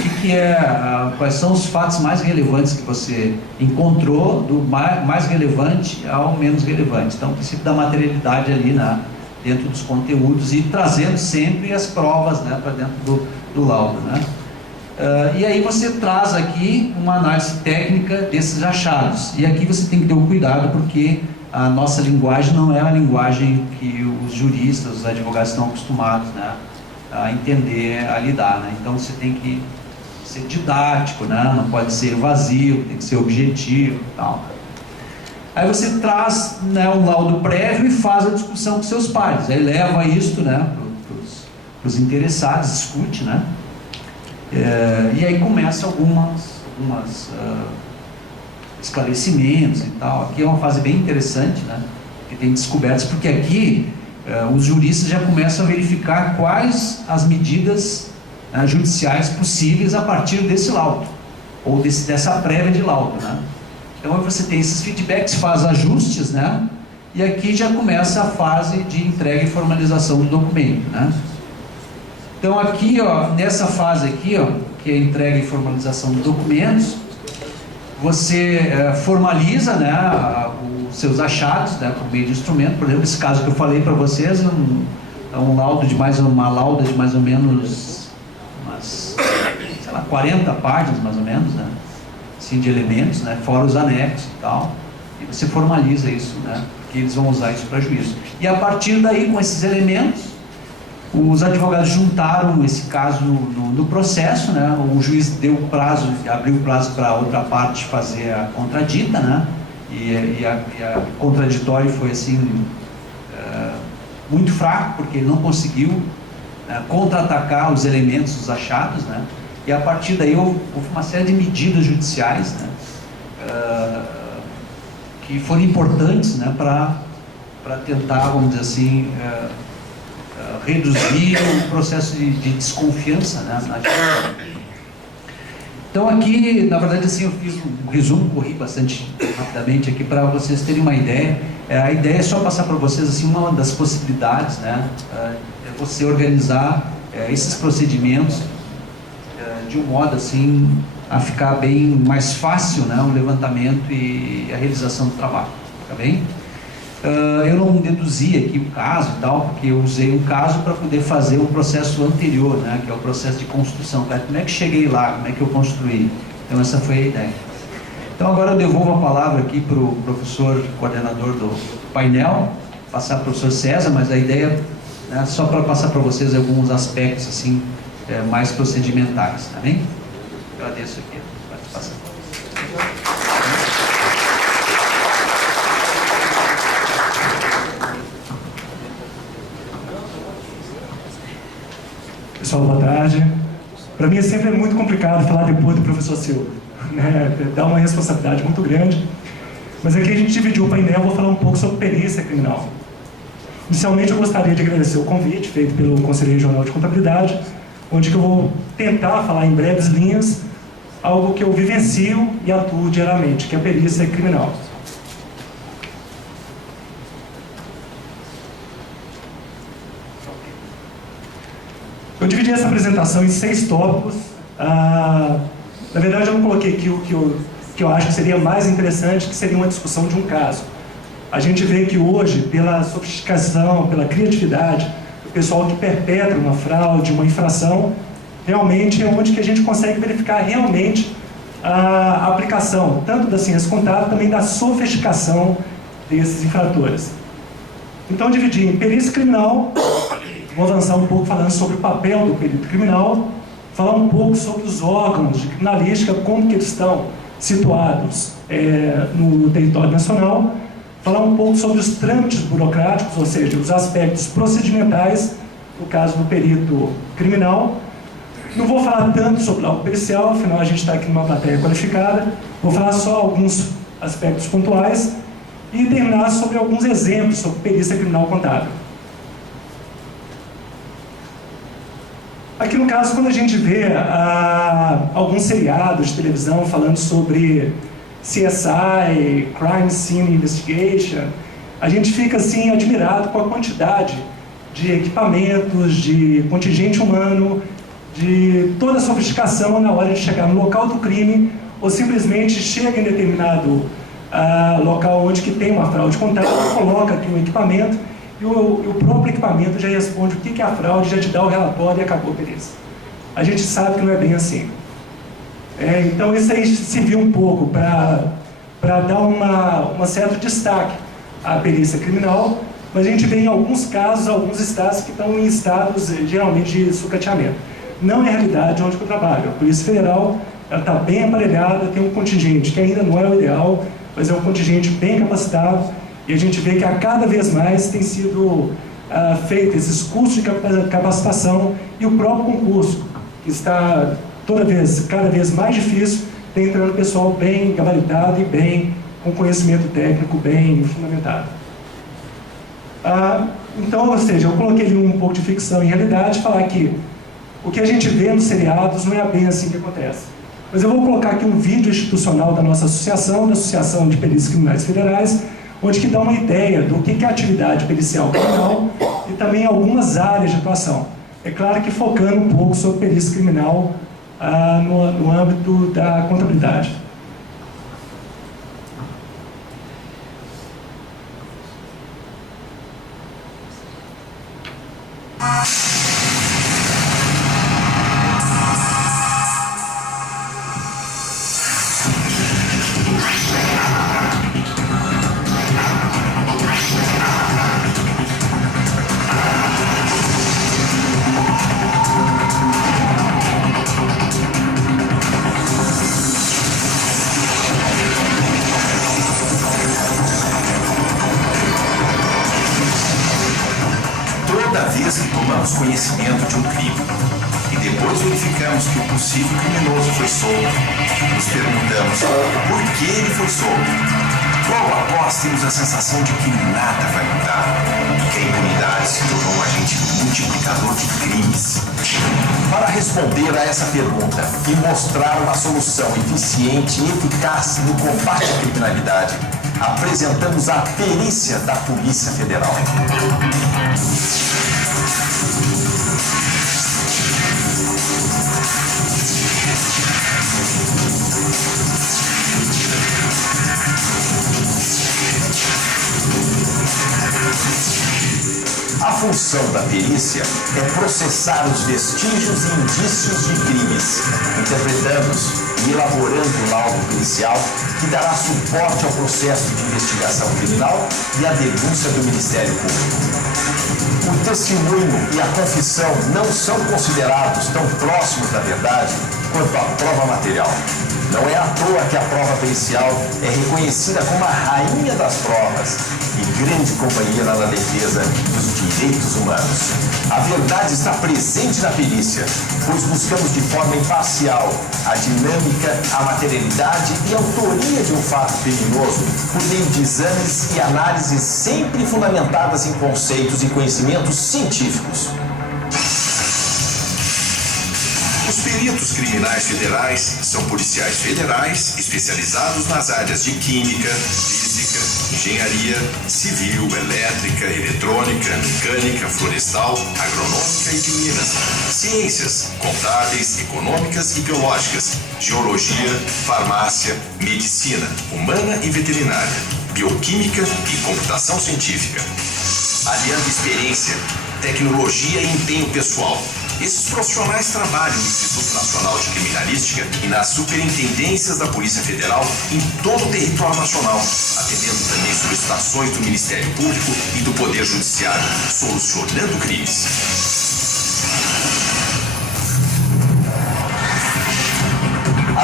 quais são os fatos mais relevantes que você encontrou, do mais relevante ao menos relevante. Então, o princípio da materialidade ali, né? Dentro dos conteúdos, e trazendo sempre as provas, né? Para dentro do laudo, né? E aí você traz aqui uma análise técnica desses achados. E aqui você tem que ter um cuidado, porque a nossa linguagem não é a linguagem que os juristas, os advogados estão acostumados, né, a entender, a lidar, né? Então você tem que ser didático, né? Não pode ser evasivo, tem que ser objetivo e tal. Aí você traz, né, um laudo prévio e faz a discussão com seus pares. Aí leva isso, né, para os interessados, discute, né? E aí começa algumas esclarecimentos e tal. Aqui é uma fase bem interessante, né? Que tem descobertas, porque aqui os juristas já começam a verificar quais as medidas judiciais possíveis a partir desse laudo, ou dessa prévia de laudo, né? Então você tem esses feedbacks, faz ajustes, né? E aqui já começa a fase de entrega e formalização do documento, né? Então aqui, ó, nessa fase aqui, ó, que é a entrega e formalização dos documentos, você formaliza, né, os seus achados, né, por meio de instrumento. Por exemplo, esse caso que eu falei para vocês é uma lauda de mais ou menos umas, sei lá, 40 páginas mais ou menos, né, assim, de elementos, né, fora os anexos e tal. E você formaliza isso, né, porque eles vão usar isso para juízo. E a partir daí, com esses elementos, os advogados juntaram esse caso no processo, né? O juiz deu o prazo, abriu o prazo para a outra parte fazer a contradita, né? E a contraditório foi assim muito fraco, porque ele não conseguiu contra-atacar os elementos, os achados, né? E a partir daí houve uma série de medidas judiciais, né? Que foram importantes, né? Para tentar, vamos dizer assim, reduzir o processo de desconfiança, né, na justiça. Então aqui, na verdade, assim, eu fiz um resumo, corri bastante rapidamente aqui para vocês terem uma ideia. A ideia é só passar para vocês assim, uma das possibilidades, né, é você organizar esses procedimentos de um modo assim a ficar bem mais fácil, né, o levantamento e a realização do trabalho, tá bem? Eu não deduzi aqui o caso e tal, porque eu usei um caso para poder fazer um processo anterior, né, que é o processo de construção. Como é que cheguei lá, como é que eu construí? Então essa foi a ideia. Então agora eu devolvo a palavra aqui para o professor coordenador do painel, passar para o professor César, mas a ideia, né, só para passar para vocês alguns aspectos assim, mais procedimentais, tá bem? Agradeço aqui a participação. Pessoal, boa tarde. Para mim é sempre muito complicado falar depois do professor Silva, né? Dá uma responsabilidade muito grande. Mas aqui a gente dividiu o painel, vou falar um pouco sobre perícia criminal. Inicialmente eu gostaria de agradecer o convite feito pelo Conselho Regional de Contabilidade, onde que eu vou tentar falar em breves linhas algo que eu vivencio e atuo diariamente, que é a perícia criminal. Eu dividi essa apresentação em 6 tópicos. Na verdade, eu não coloquei aqui o que eu acho que seria mais interessante, que seria uma discussão de um caso. A gente vê que hoje, pela sofisticação, pela criatividade, o pessoal que perpetra uma fraude, uma infração, realmente é onde que a gente consegue verificar realmente a aplicação, tanto da ciência contábil, também da sofisticação desses infratores. Então, dividi em perícia criminal. Vou avançar um pouco falando sobre o papel do perito criminal, falar um pouco sobre os órgãos de criminalística, como que eles estão situados no território nacional, falar um pouco sobre os trâmites burocráticos, ou seja, os aspectos procedimentais, no caso do perito criminal. Não vou falar tanto sobre o laudo pericial, afinal a gente está aqui numa plateia qualificada, vou falar só alguns aspectos pontuais e terminar sobre alguns exemplos sobre perícia criminal contábil. Aqui no caso, quando a gente vê alguns seriados de televisão falando sobre CSI, Crime Scene Investigation, a gente fica assim admirado com a quantidade de equipamentos, de contingente humano, de toda a sofisticação na hora de chegar no local do crime, ou simplesmente chega em determinado local onde que tem uma fraude contábil, coloca aqui um equipamento e o próprio equipamento já responde o que é a fraude, já te dá o relatório e acabou a perícia. A gente sabe que não é bem assim. Então isso aí serviu um pouco para dar um certo destaque à perícia criminal, mas a gente vê em alguns casos, alguns estados que estão em estados geralmente de sucateamento. Não é a realidade onde eu trabalho. A Polícia Federal está bem aparelhada, tem um contingente que ainda não é o ideal, mas é um contingente bem capacitado, e a gente vê que a cada vez mais tem sido feito esses cursos de capacitação, e o próprio concurso, que está cada vez mais difícil, tem entrando pessoal bem gabaritado e bem com conhecimento técnico bem fundamentado. Então, ou seja, eu coloquei ali um pouco de ficção em realidade, falar que o que a gente vê nos seriados não é bem assim que acontece. Mas eu vou colocar aqui um vídeo institucional da nossa associação, da Associação de Perícias Criminais Federais, onde que dá uma ideia do que é a atividade pericial criminal e também algumas áreas de atuação. É claro que focando um pouco sobre perícia criminal no âmbito da contabilidade. Que tomamos conhecimento de um crime e depois verificamos que o possível criminoso foi solto, nos perguntamos por que ele foi solto. Logo após temos a sensação de que nada vai mudar e que a impunidade se tornou um agente multiplicador de crimes. Para responder a essa pergunta e mostrar uma solução eficiente e eficaz no combate à criminalidade, apresentamos a perícia da Polícia Federal. A função da perícia é processar os vestígios e indícios de crimes, interpretando-os e elaborando o laudo pericial que dará suporte ao processo de investigação criminal e à denúncia do Ministério Público. O testemunho e a confissão não são considerados tão próximos da verdade quanto a prova material. Não é à toa que a prova pericial é reconhecida como a rainha das provas e grande companheira na defesa dos direitos humanos. A verdade está presente na perícia, pois buscamos de forma imparcial a dinâmica, a materialidade e a autoria de um fato criminoso por meio de exames e análises sempre fundamentadas em conceitos e conhecimentos científicos. Os peritos criminais federais são policiais federais especializados nas áreas de química, física, engenharia, civil, elétrica, eletrônica, mecânica, florestal, agronômica e de minas, ciências contábeis, econômicas e biológicas, geologia, farmácia, medicina, humana e veterinária, bioquímica e computação científica. Aliando experiência, tecnologia e empenho pessoal, esses profissionais trabalham no Instituto Nacional de Criminalística e nas superintendências da Polícia Federal em todo o território nacional, atendendo também solicitações do Ministério Público e do Poder Judiciário, solucionando crimes.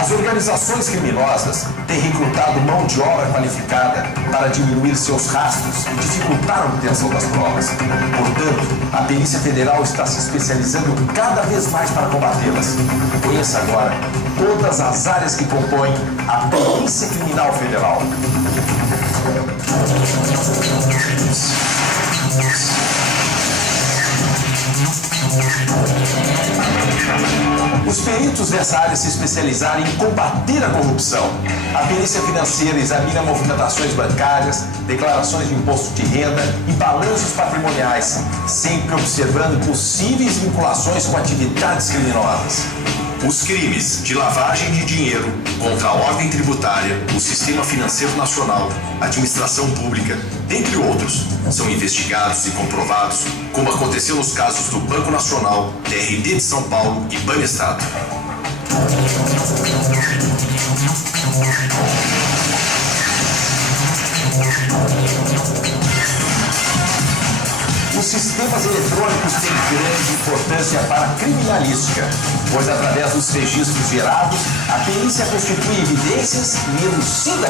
As organizações criminosas têm recrutado mão de obra qualificada para diminuir seus rastros e dificultar a obtenção das provas. Portanto, a Perícia Federal está se especializando cada vez mais para combatê-las. Conheça agora todas as áreas que compõem a Perícia Criminal Federal. Os peritos dessa área se especializaram em combater a corrupção. A perícia financeira examina movimentações bancárias, declarações de imposto de renda e balanços patrimoniais, sempre observando possíveis vinculações com atividades criminosas. Os crimes de lavagem de dinheiro contra a ordem tributária, o sistema financeiro nacional, administração pública, dentre outros, são investigados e comprovados, como aconteceu nos casos do Banco Nacional, TRD de São Paulo e Banestado. Os sistemas eletrônicos têm grande importância para a criminalística, pois através dos registros gerados, a perícia constitui evidências e elucida.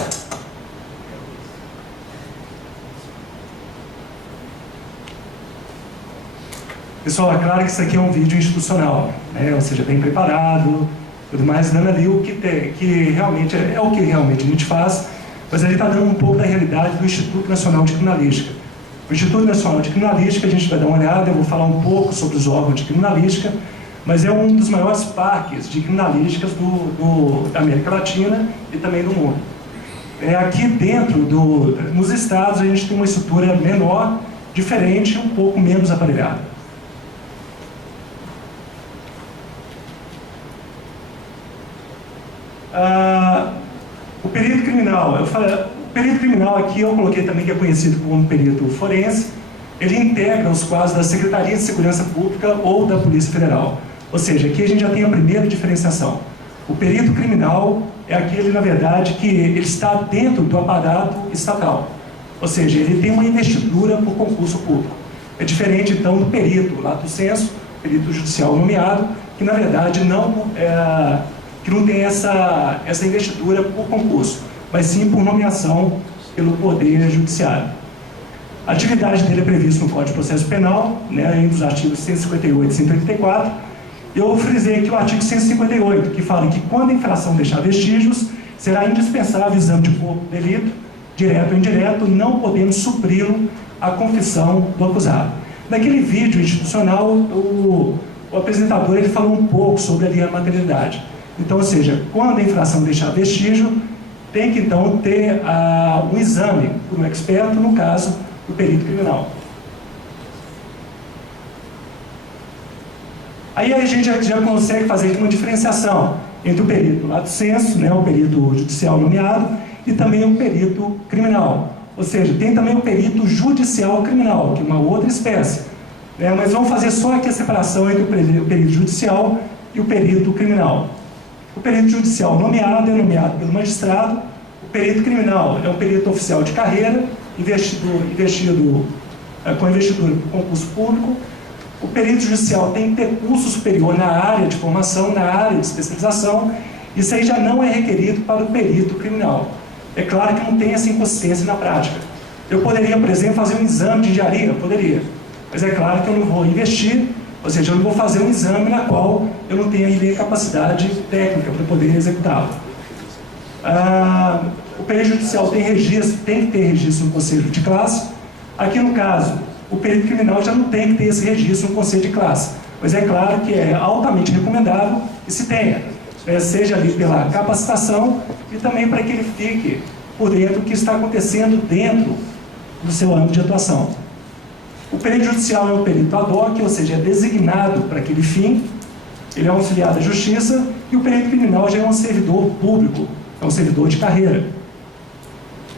Pessoal, é claro que isso aqui é um vídeo institucional, né? Ou seja, bem preparado, tudo mais, dando ali o que realmente é o que realmente a gente faz, mas ele está dando um pouco da realidade do Instituto Nacional de Criminalística. O Instituto Nacional de Criminalística, a gente vai dar uma olhada, eu vou falar um pouco sobre os órgãos de criminalística, mas é um dos maiores parques de criminalísticas da América Latina e também do mundo. Aqui dentro, nos estados, a gente tem uma estrutura menor, diferente, um pouco menos aparelhada. O perito criminal, o perito criminal aqui eu coloquei também que é conhecido como perito forense. Ele integra os quadros da Secretaria de Segurança Pública ou da Polícia Federal. Ou seja, aqui a gente já tem a primeira diferenciação. O perito criminal é aquele, na verdade, que ele está dentro do aparato estatal. Ou seja, ele tem uma investidura por concurso público. É diferente, então, do perito lato sensu, perito judicial nomeado, que, na verdade, que não tem essa investidura por concurso, mas sim por nomeação pelo Poder Judiciário. A atividade dele é prevista no Código de Processo Penal, né, entre os artigos 158 e 184. Eu frisei aqui o artigo 158, que fala que quando a infração deixar vestígios, será indispensável o exame de corpo do delito, direto ou indireto, não podendo supri-lo a confissão do acusado. Naquele vídeo institucional, o apresentador ele falou um pouco sobre ali a materialidade. Então, ou seja, quando a infração deixar vestígio, tem que então ter um exame por um experto, no caso, do perito criminal. Aí a gente já consegue fazer uma diferenciação entre o perito lato sensu, né, o perito judicial nomeado, e também o perito criminal. Ou seja, tem também o perito judicial criminal, que é uma outra espécie. Mas vamos fazer só aqui a separação entre o perito judicial e o perito criminal. O perito judicial nomeado é nomeado pelo magistrado. O perito criminal é um perito oficial de carreira, investido com investidura por concurso público. O perito judicial tem que ter curso superior na área de formação, na área de especialização. Isso aí já não é requerido para o perito criminal. É claro que não tem essa inconsistência na prática. Eu poderia, por exemplo, fazer um exame de engenharia? Poderia. Mas é claro que eu não vou investir, ou seja, eu não vou fazer um exame na qual eu não tenho ainda capacidade técnica para poder executá-lo. O perito judicial tem que ter registro no conselho de classe. Aqui no caso, o perito criminal já não tem que ter esse registro no conselho de classe. Mas é claro que é altamente recomendável que se tenha, seja ali pela capacitação e também para que ele fique por dentro do que está acontecendo dentro do seu âmbito de atuação. O perito judicial é um perito ad hoc, ou seja, é designado para aquele fim, ele é um auxiliar da justiça, e o perito criminal já é um servidor público, é um servidor de carreira.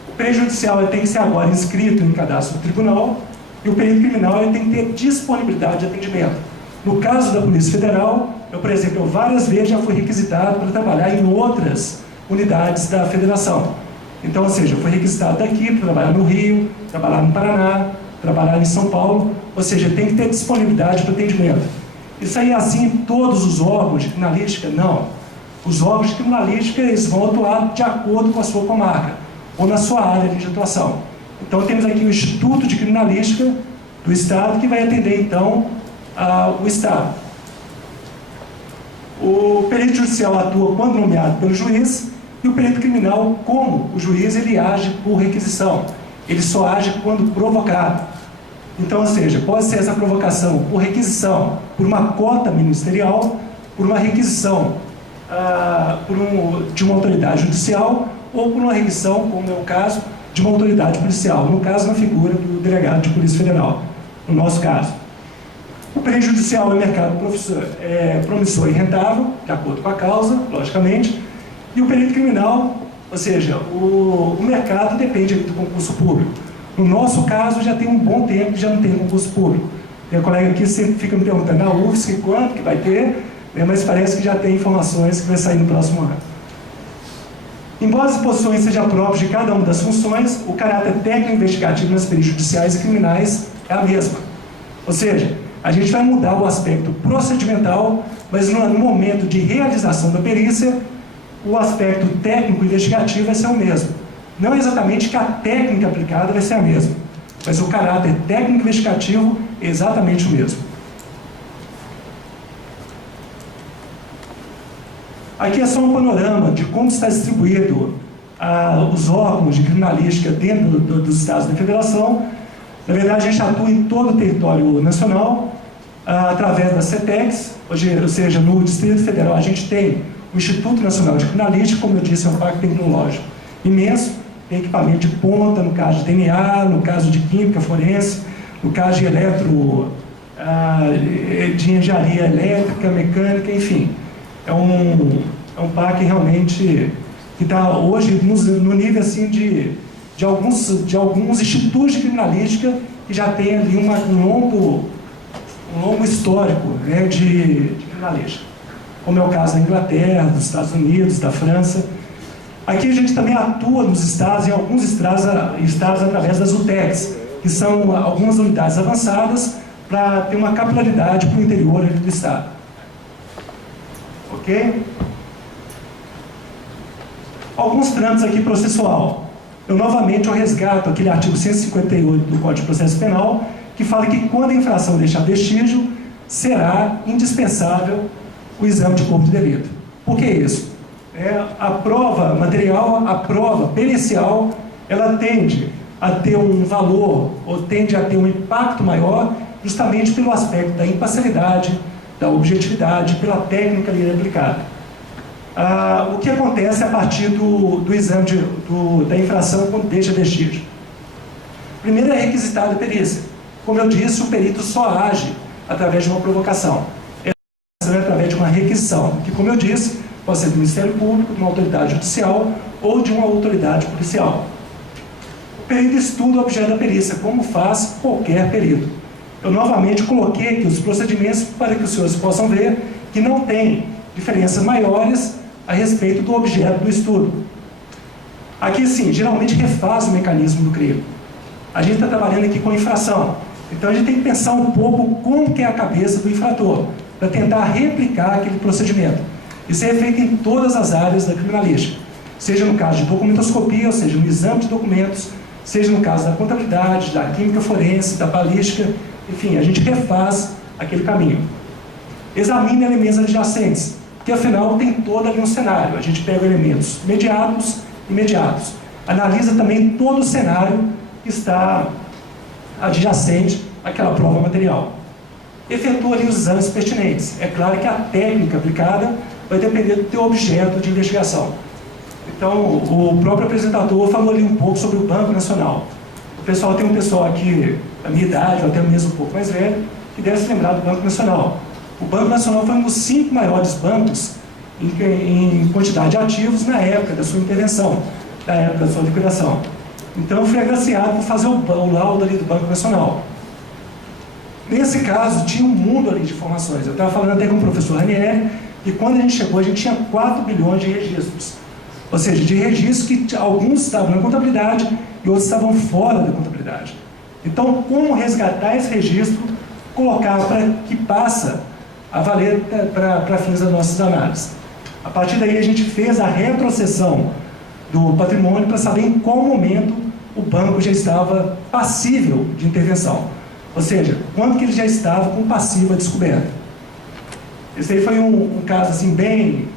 O perito judicial tem que ser agora inscrito em cadastro do tribunal, e o perito criminal tem que ter disponibilidade de atendimento. No caso da Polícia Federal, por exemplo, várias vezes já fui requisitado para trabalhar em outras unidades da Federação. Então, ou seja, eu fui requisitado daqui para trabalhar no Rio, trabalhar no Paraná, trabalhar em São Paulo, ou seja, tem que ter disponibilidade para atendimento. Isso aí é assim em todos os órgãos de criminalística? Não. Os órgãos de criminalística, eles vão atuar de acordo com a sua comarca, ou na sua área de atuação. Então, temos aqui o Instituto de Criminalística do Estado, que vai atender, então, o Estado. O perito judicial atua quando nomeado pelo juiz, e o perito criminal, como o juiz, ele age por requisição. Ele só age quando provocado. Então, ou seja, pode ser essa provocação por requisição, por uma cota ministerial, por uma requisição de uma autoridade judicial, ou por uma requisição, como é o caso, de uma autoridade policial, no caso, na figura do delegado de Polícia Federal, no nosso caso. O perito judicial é mercado promissor e rentável, de acordo com a causa, logicamente, e o perito criminal, ou seja, o mercado depende do concurso público. No nosso caso, já tem um bom tempo que já não tem concurso público. Tem a colega aqui sempre fica me perguntando na UFSC quanto que vai ter, mas parece que já tem informações que vai sair no próximo ano. Embora as posições sejam próprias de cada uma das funções, o caráter técnico investigativo nas perícias judiciais e criminais é a mesma. Ou seja, a gente vai mudar o aspecto procedimental, mas no momento de realização da perícia, o aspecto técnico investigativo vai ser o mesmo. Não exatamente que a técnica aplicada vai ser a mesma, mas o caráter técnico investigativo é exatamente o mesmo. Aqui é só um panorama de como está distribuído os órgãos de criminalística dentro dos estados da federação. Na verdade, a gente atua em todo o território nacional, através das CETECs, ou seja, no Distrito Federal a gente tem o Instituto Nacional de Criminalística, como eu disse, é um parque tecnológico imenso, tem equipamento de ponta, no caso de DNA, no caso de química forense, no caso de de engenharia elétrica, mecânica, enfim. É um parque realmente que está hoje no nível assim, de alguns institutos de criminalística que já tem ali um longo histórico, né, de criminalística, como é o caso da Inglaterra, dos Estados Unidos, da França. Aqui a gente também atua nos estados, em alguns estados através das UTECs, que são algumas unidades avançadas para ter uma capilaridade para o interior do estado. Ok? Alguns trâmites aqui processual. Novamente, eu resgato aquele artigo 158 do Código de Processo Penal, que fala que quando a infração deixar vestígio, será indispensável o exame de corpo de delito. Por que isso? A prova material, a prova pericial, ela tende a ter um valor, ou tende a ter um impacto maior, justamente pelo aspecto da imparcialidade, da objetividade, pela técnica ali aplicada. O que acontece a partir do exame da infração quando deixa vestígio? Primeiro é requisitada a perícia. Como eu disse, o perito só age através de uma provocação. É através de uma requisição, que, como eu disse, pode ser do Ministério Público, de uma autoridade judicial ou de uma autoridade policial. O perito estuda o objeto da perícia, como faz qualquer perito. Eu novamente coloquei aqui os procedimentos para que os senhores possam ver que não tem diferenças maiores a respeito do objeto do estudo. Aqui, sim, geralmente refaz o mecanismo do crime. A gente está trabalhando aqui com infração. Então, a gente tem que pensar um pouco como que é a cabeça do infrator, para tentar replicar aquele procedimento. Isso é feito em todas as áreas da criminalística, seja no caso de documentoscopia, ou seja, no exame de documentos, seja no caso da contabilidade, da química forense, da balística, enfim, a gente refaz aquele caminho. Examina elementos adjacentes, porque afinal tem todo ali um cenário. A gente pega elementos imediatos, analisa também todo o cenário que está adjacente àquela prova material. Efetua ali os exames pertinentes. É claro que a técnica aplicada vai depender do teu objeto de investigação. Então, o próprio apresentador falou ali um pouco sobre o Banco Nacional. Tem um pessoal aqui da minha idade, ou até mesmo um pouco mais velho, que deve se lembrar do Banco Nacional. O Banco Nacional foi um dos 5 maiores bancos em quantidade de ativos na época da sua intervenção, da época da sua liquidação. Então, eu fui agraciado por fazer o laudo ali do Banco Nacional. Nesse caso, tinha um mundo ali de informações. Eu estava falando até com o professor Ranieri, e quando a gente chegou, a gente tinha 4 bilhões de registros. Ou seja, de registros que alguns estavam na contabilidade e outros estavam fora da contabilidade. Então, como resgatar esse registro, colocar para que passa a valer para fins das nossas análises. A partir daí a gente fez a retrocessão do patrimônio para saber em qual momento o banco já estava passível de intervenção. Ou seja, quando que ele já estava com passiva descoberta. Esse aí foi um caso assim, bem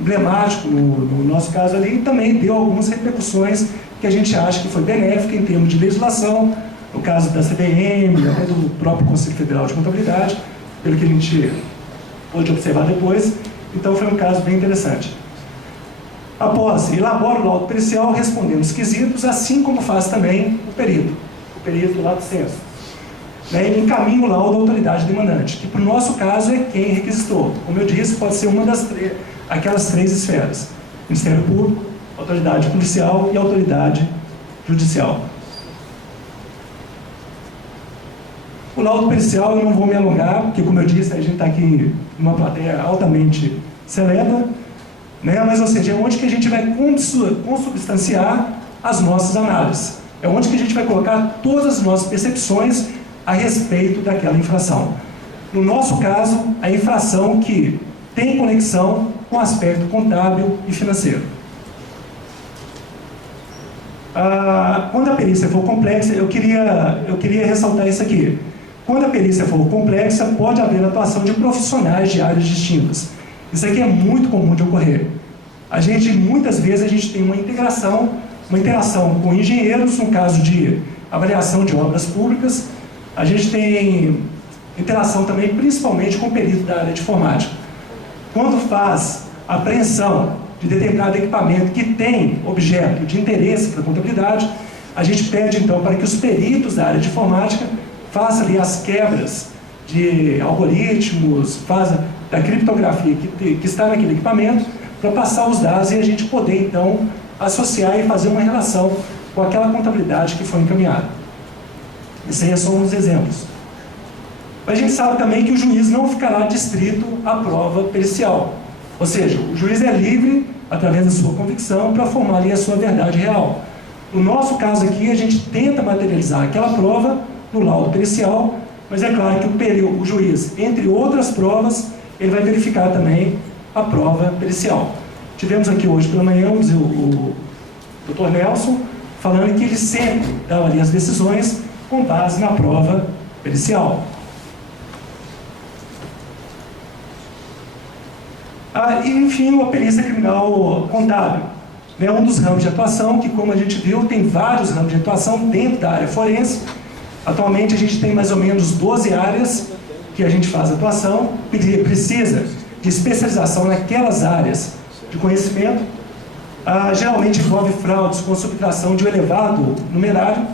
emblemático no nosso caso ali, e também deu algumas repercussões que a gente acha que foi benéfica em termos de legislação, no caso da CVM, até do próprio Conselho Federal de Contabilidade, pelo que a gente pôde observar depois. Então foi um caso bem interessante. Após, elabora o laudo pericial respondendo os quesitos, assim como faz também o perito lato sensu. Ele encaminha o laudo à autoridade demandante, que para o nosso caso é quem requisitou. Como eu disse, pode ser uma das aquelas três esferas: Ministério Público, autoridade policial e autoridade judicial. O laudo pericial eu não vou me alongar, porque, como eu disse, a gente está aqui numa plateia altamente celebra, né? Mas, ou seja, é onde que a gente vai consubstanciar as nossas análises. É onde que a gente vai colocar todas as nossas percepções a respeito daquela infração. No nosso caso, a infração que tem conexão com o aspecto contábil e financeiro. Quando a perícia for complexa, eu queria ressaltar isso aqui. Quando a perícia for complexa, pode haver atuação de profissionais de áreas distintas. Isso aqui é muito comum de ocorrer. Muitas vezes a gente tem uma interação com engenheiros, no caso de avaliação de obras públicas. A gente tem interação também, principalmente com o perito da área de informática. Quando faz a apreensão de determinado equipamento que tem objeto de interesse para a contabilidade, a gente pede então para que os peritos da área de informática façam ali as quebras de algoritmos, façam da criptografia que está naquele equipamento, para passar os dados e a gente poder então associar e fazer uma relação com aquela contabilidade que foi encaminhada. Esses aí são uns exemplos. A gente sabe também que o juiz não ficará distrito à prova pericial. Ou seja, o juiz é livre, através da sua convicção, para formar ali a sua verdade real. No nosso caso aqui, a gente tenta materializar aquela prova no laudo pericial, mas é claro que o juiz, entre outras provas, ele vai verificar também a prova pericial. Tivemos aqui hoje pela manhã o Dr. Nelson falando que ele sempre dava ali as decisões com base na prova pericial. E, enfim, a perícia criminal contábil. É um dos ramos de atuação que, como a gente viu, tem vários ramos de atuação dentro da área forense. Atualmente, a gente tem mais ou menos 12 áreas que a gente faz atuação, precisa de especialização naquelas áreas de conhecimento. Geralmente envolve fraudes com subtração de um elevado numerário.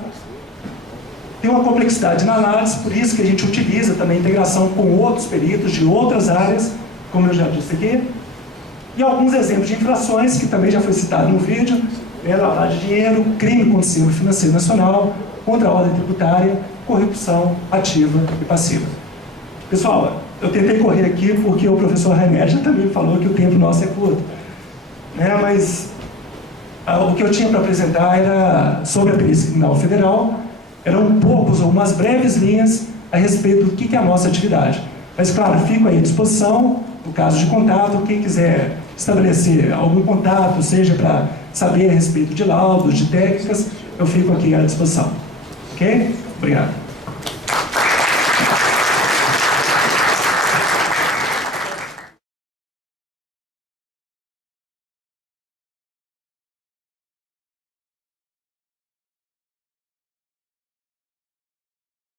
Tem uma complexidade na análise, por isso que a gente utiliza também a integração com outros peritos de outras áreas, como eu já disse aqui. E alguns exemplos de infrações, que também já foi citado no vídeo: lavagem de dinheiro, crime contra o sistema financeiro nacional, contra a ordem tributária, corrupção ativa e passiva. Pessoal, eu tentei correr aqui porque o professor Rainer já também falou que o tempo nosso é curto. Mas o que eu tinha para apresentar era sobre a Perícia Criminal Federal. Eram poucos ou umas breves linhas a respeito do que é a nossa atividade. Mas, claro, fico aí à disposição, no caso de contato, quem quiser estabelecer algum contato, seja para saber a respeito de laudos, de técnicas, eu fico aqui à disposição. Ok? Obrigado.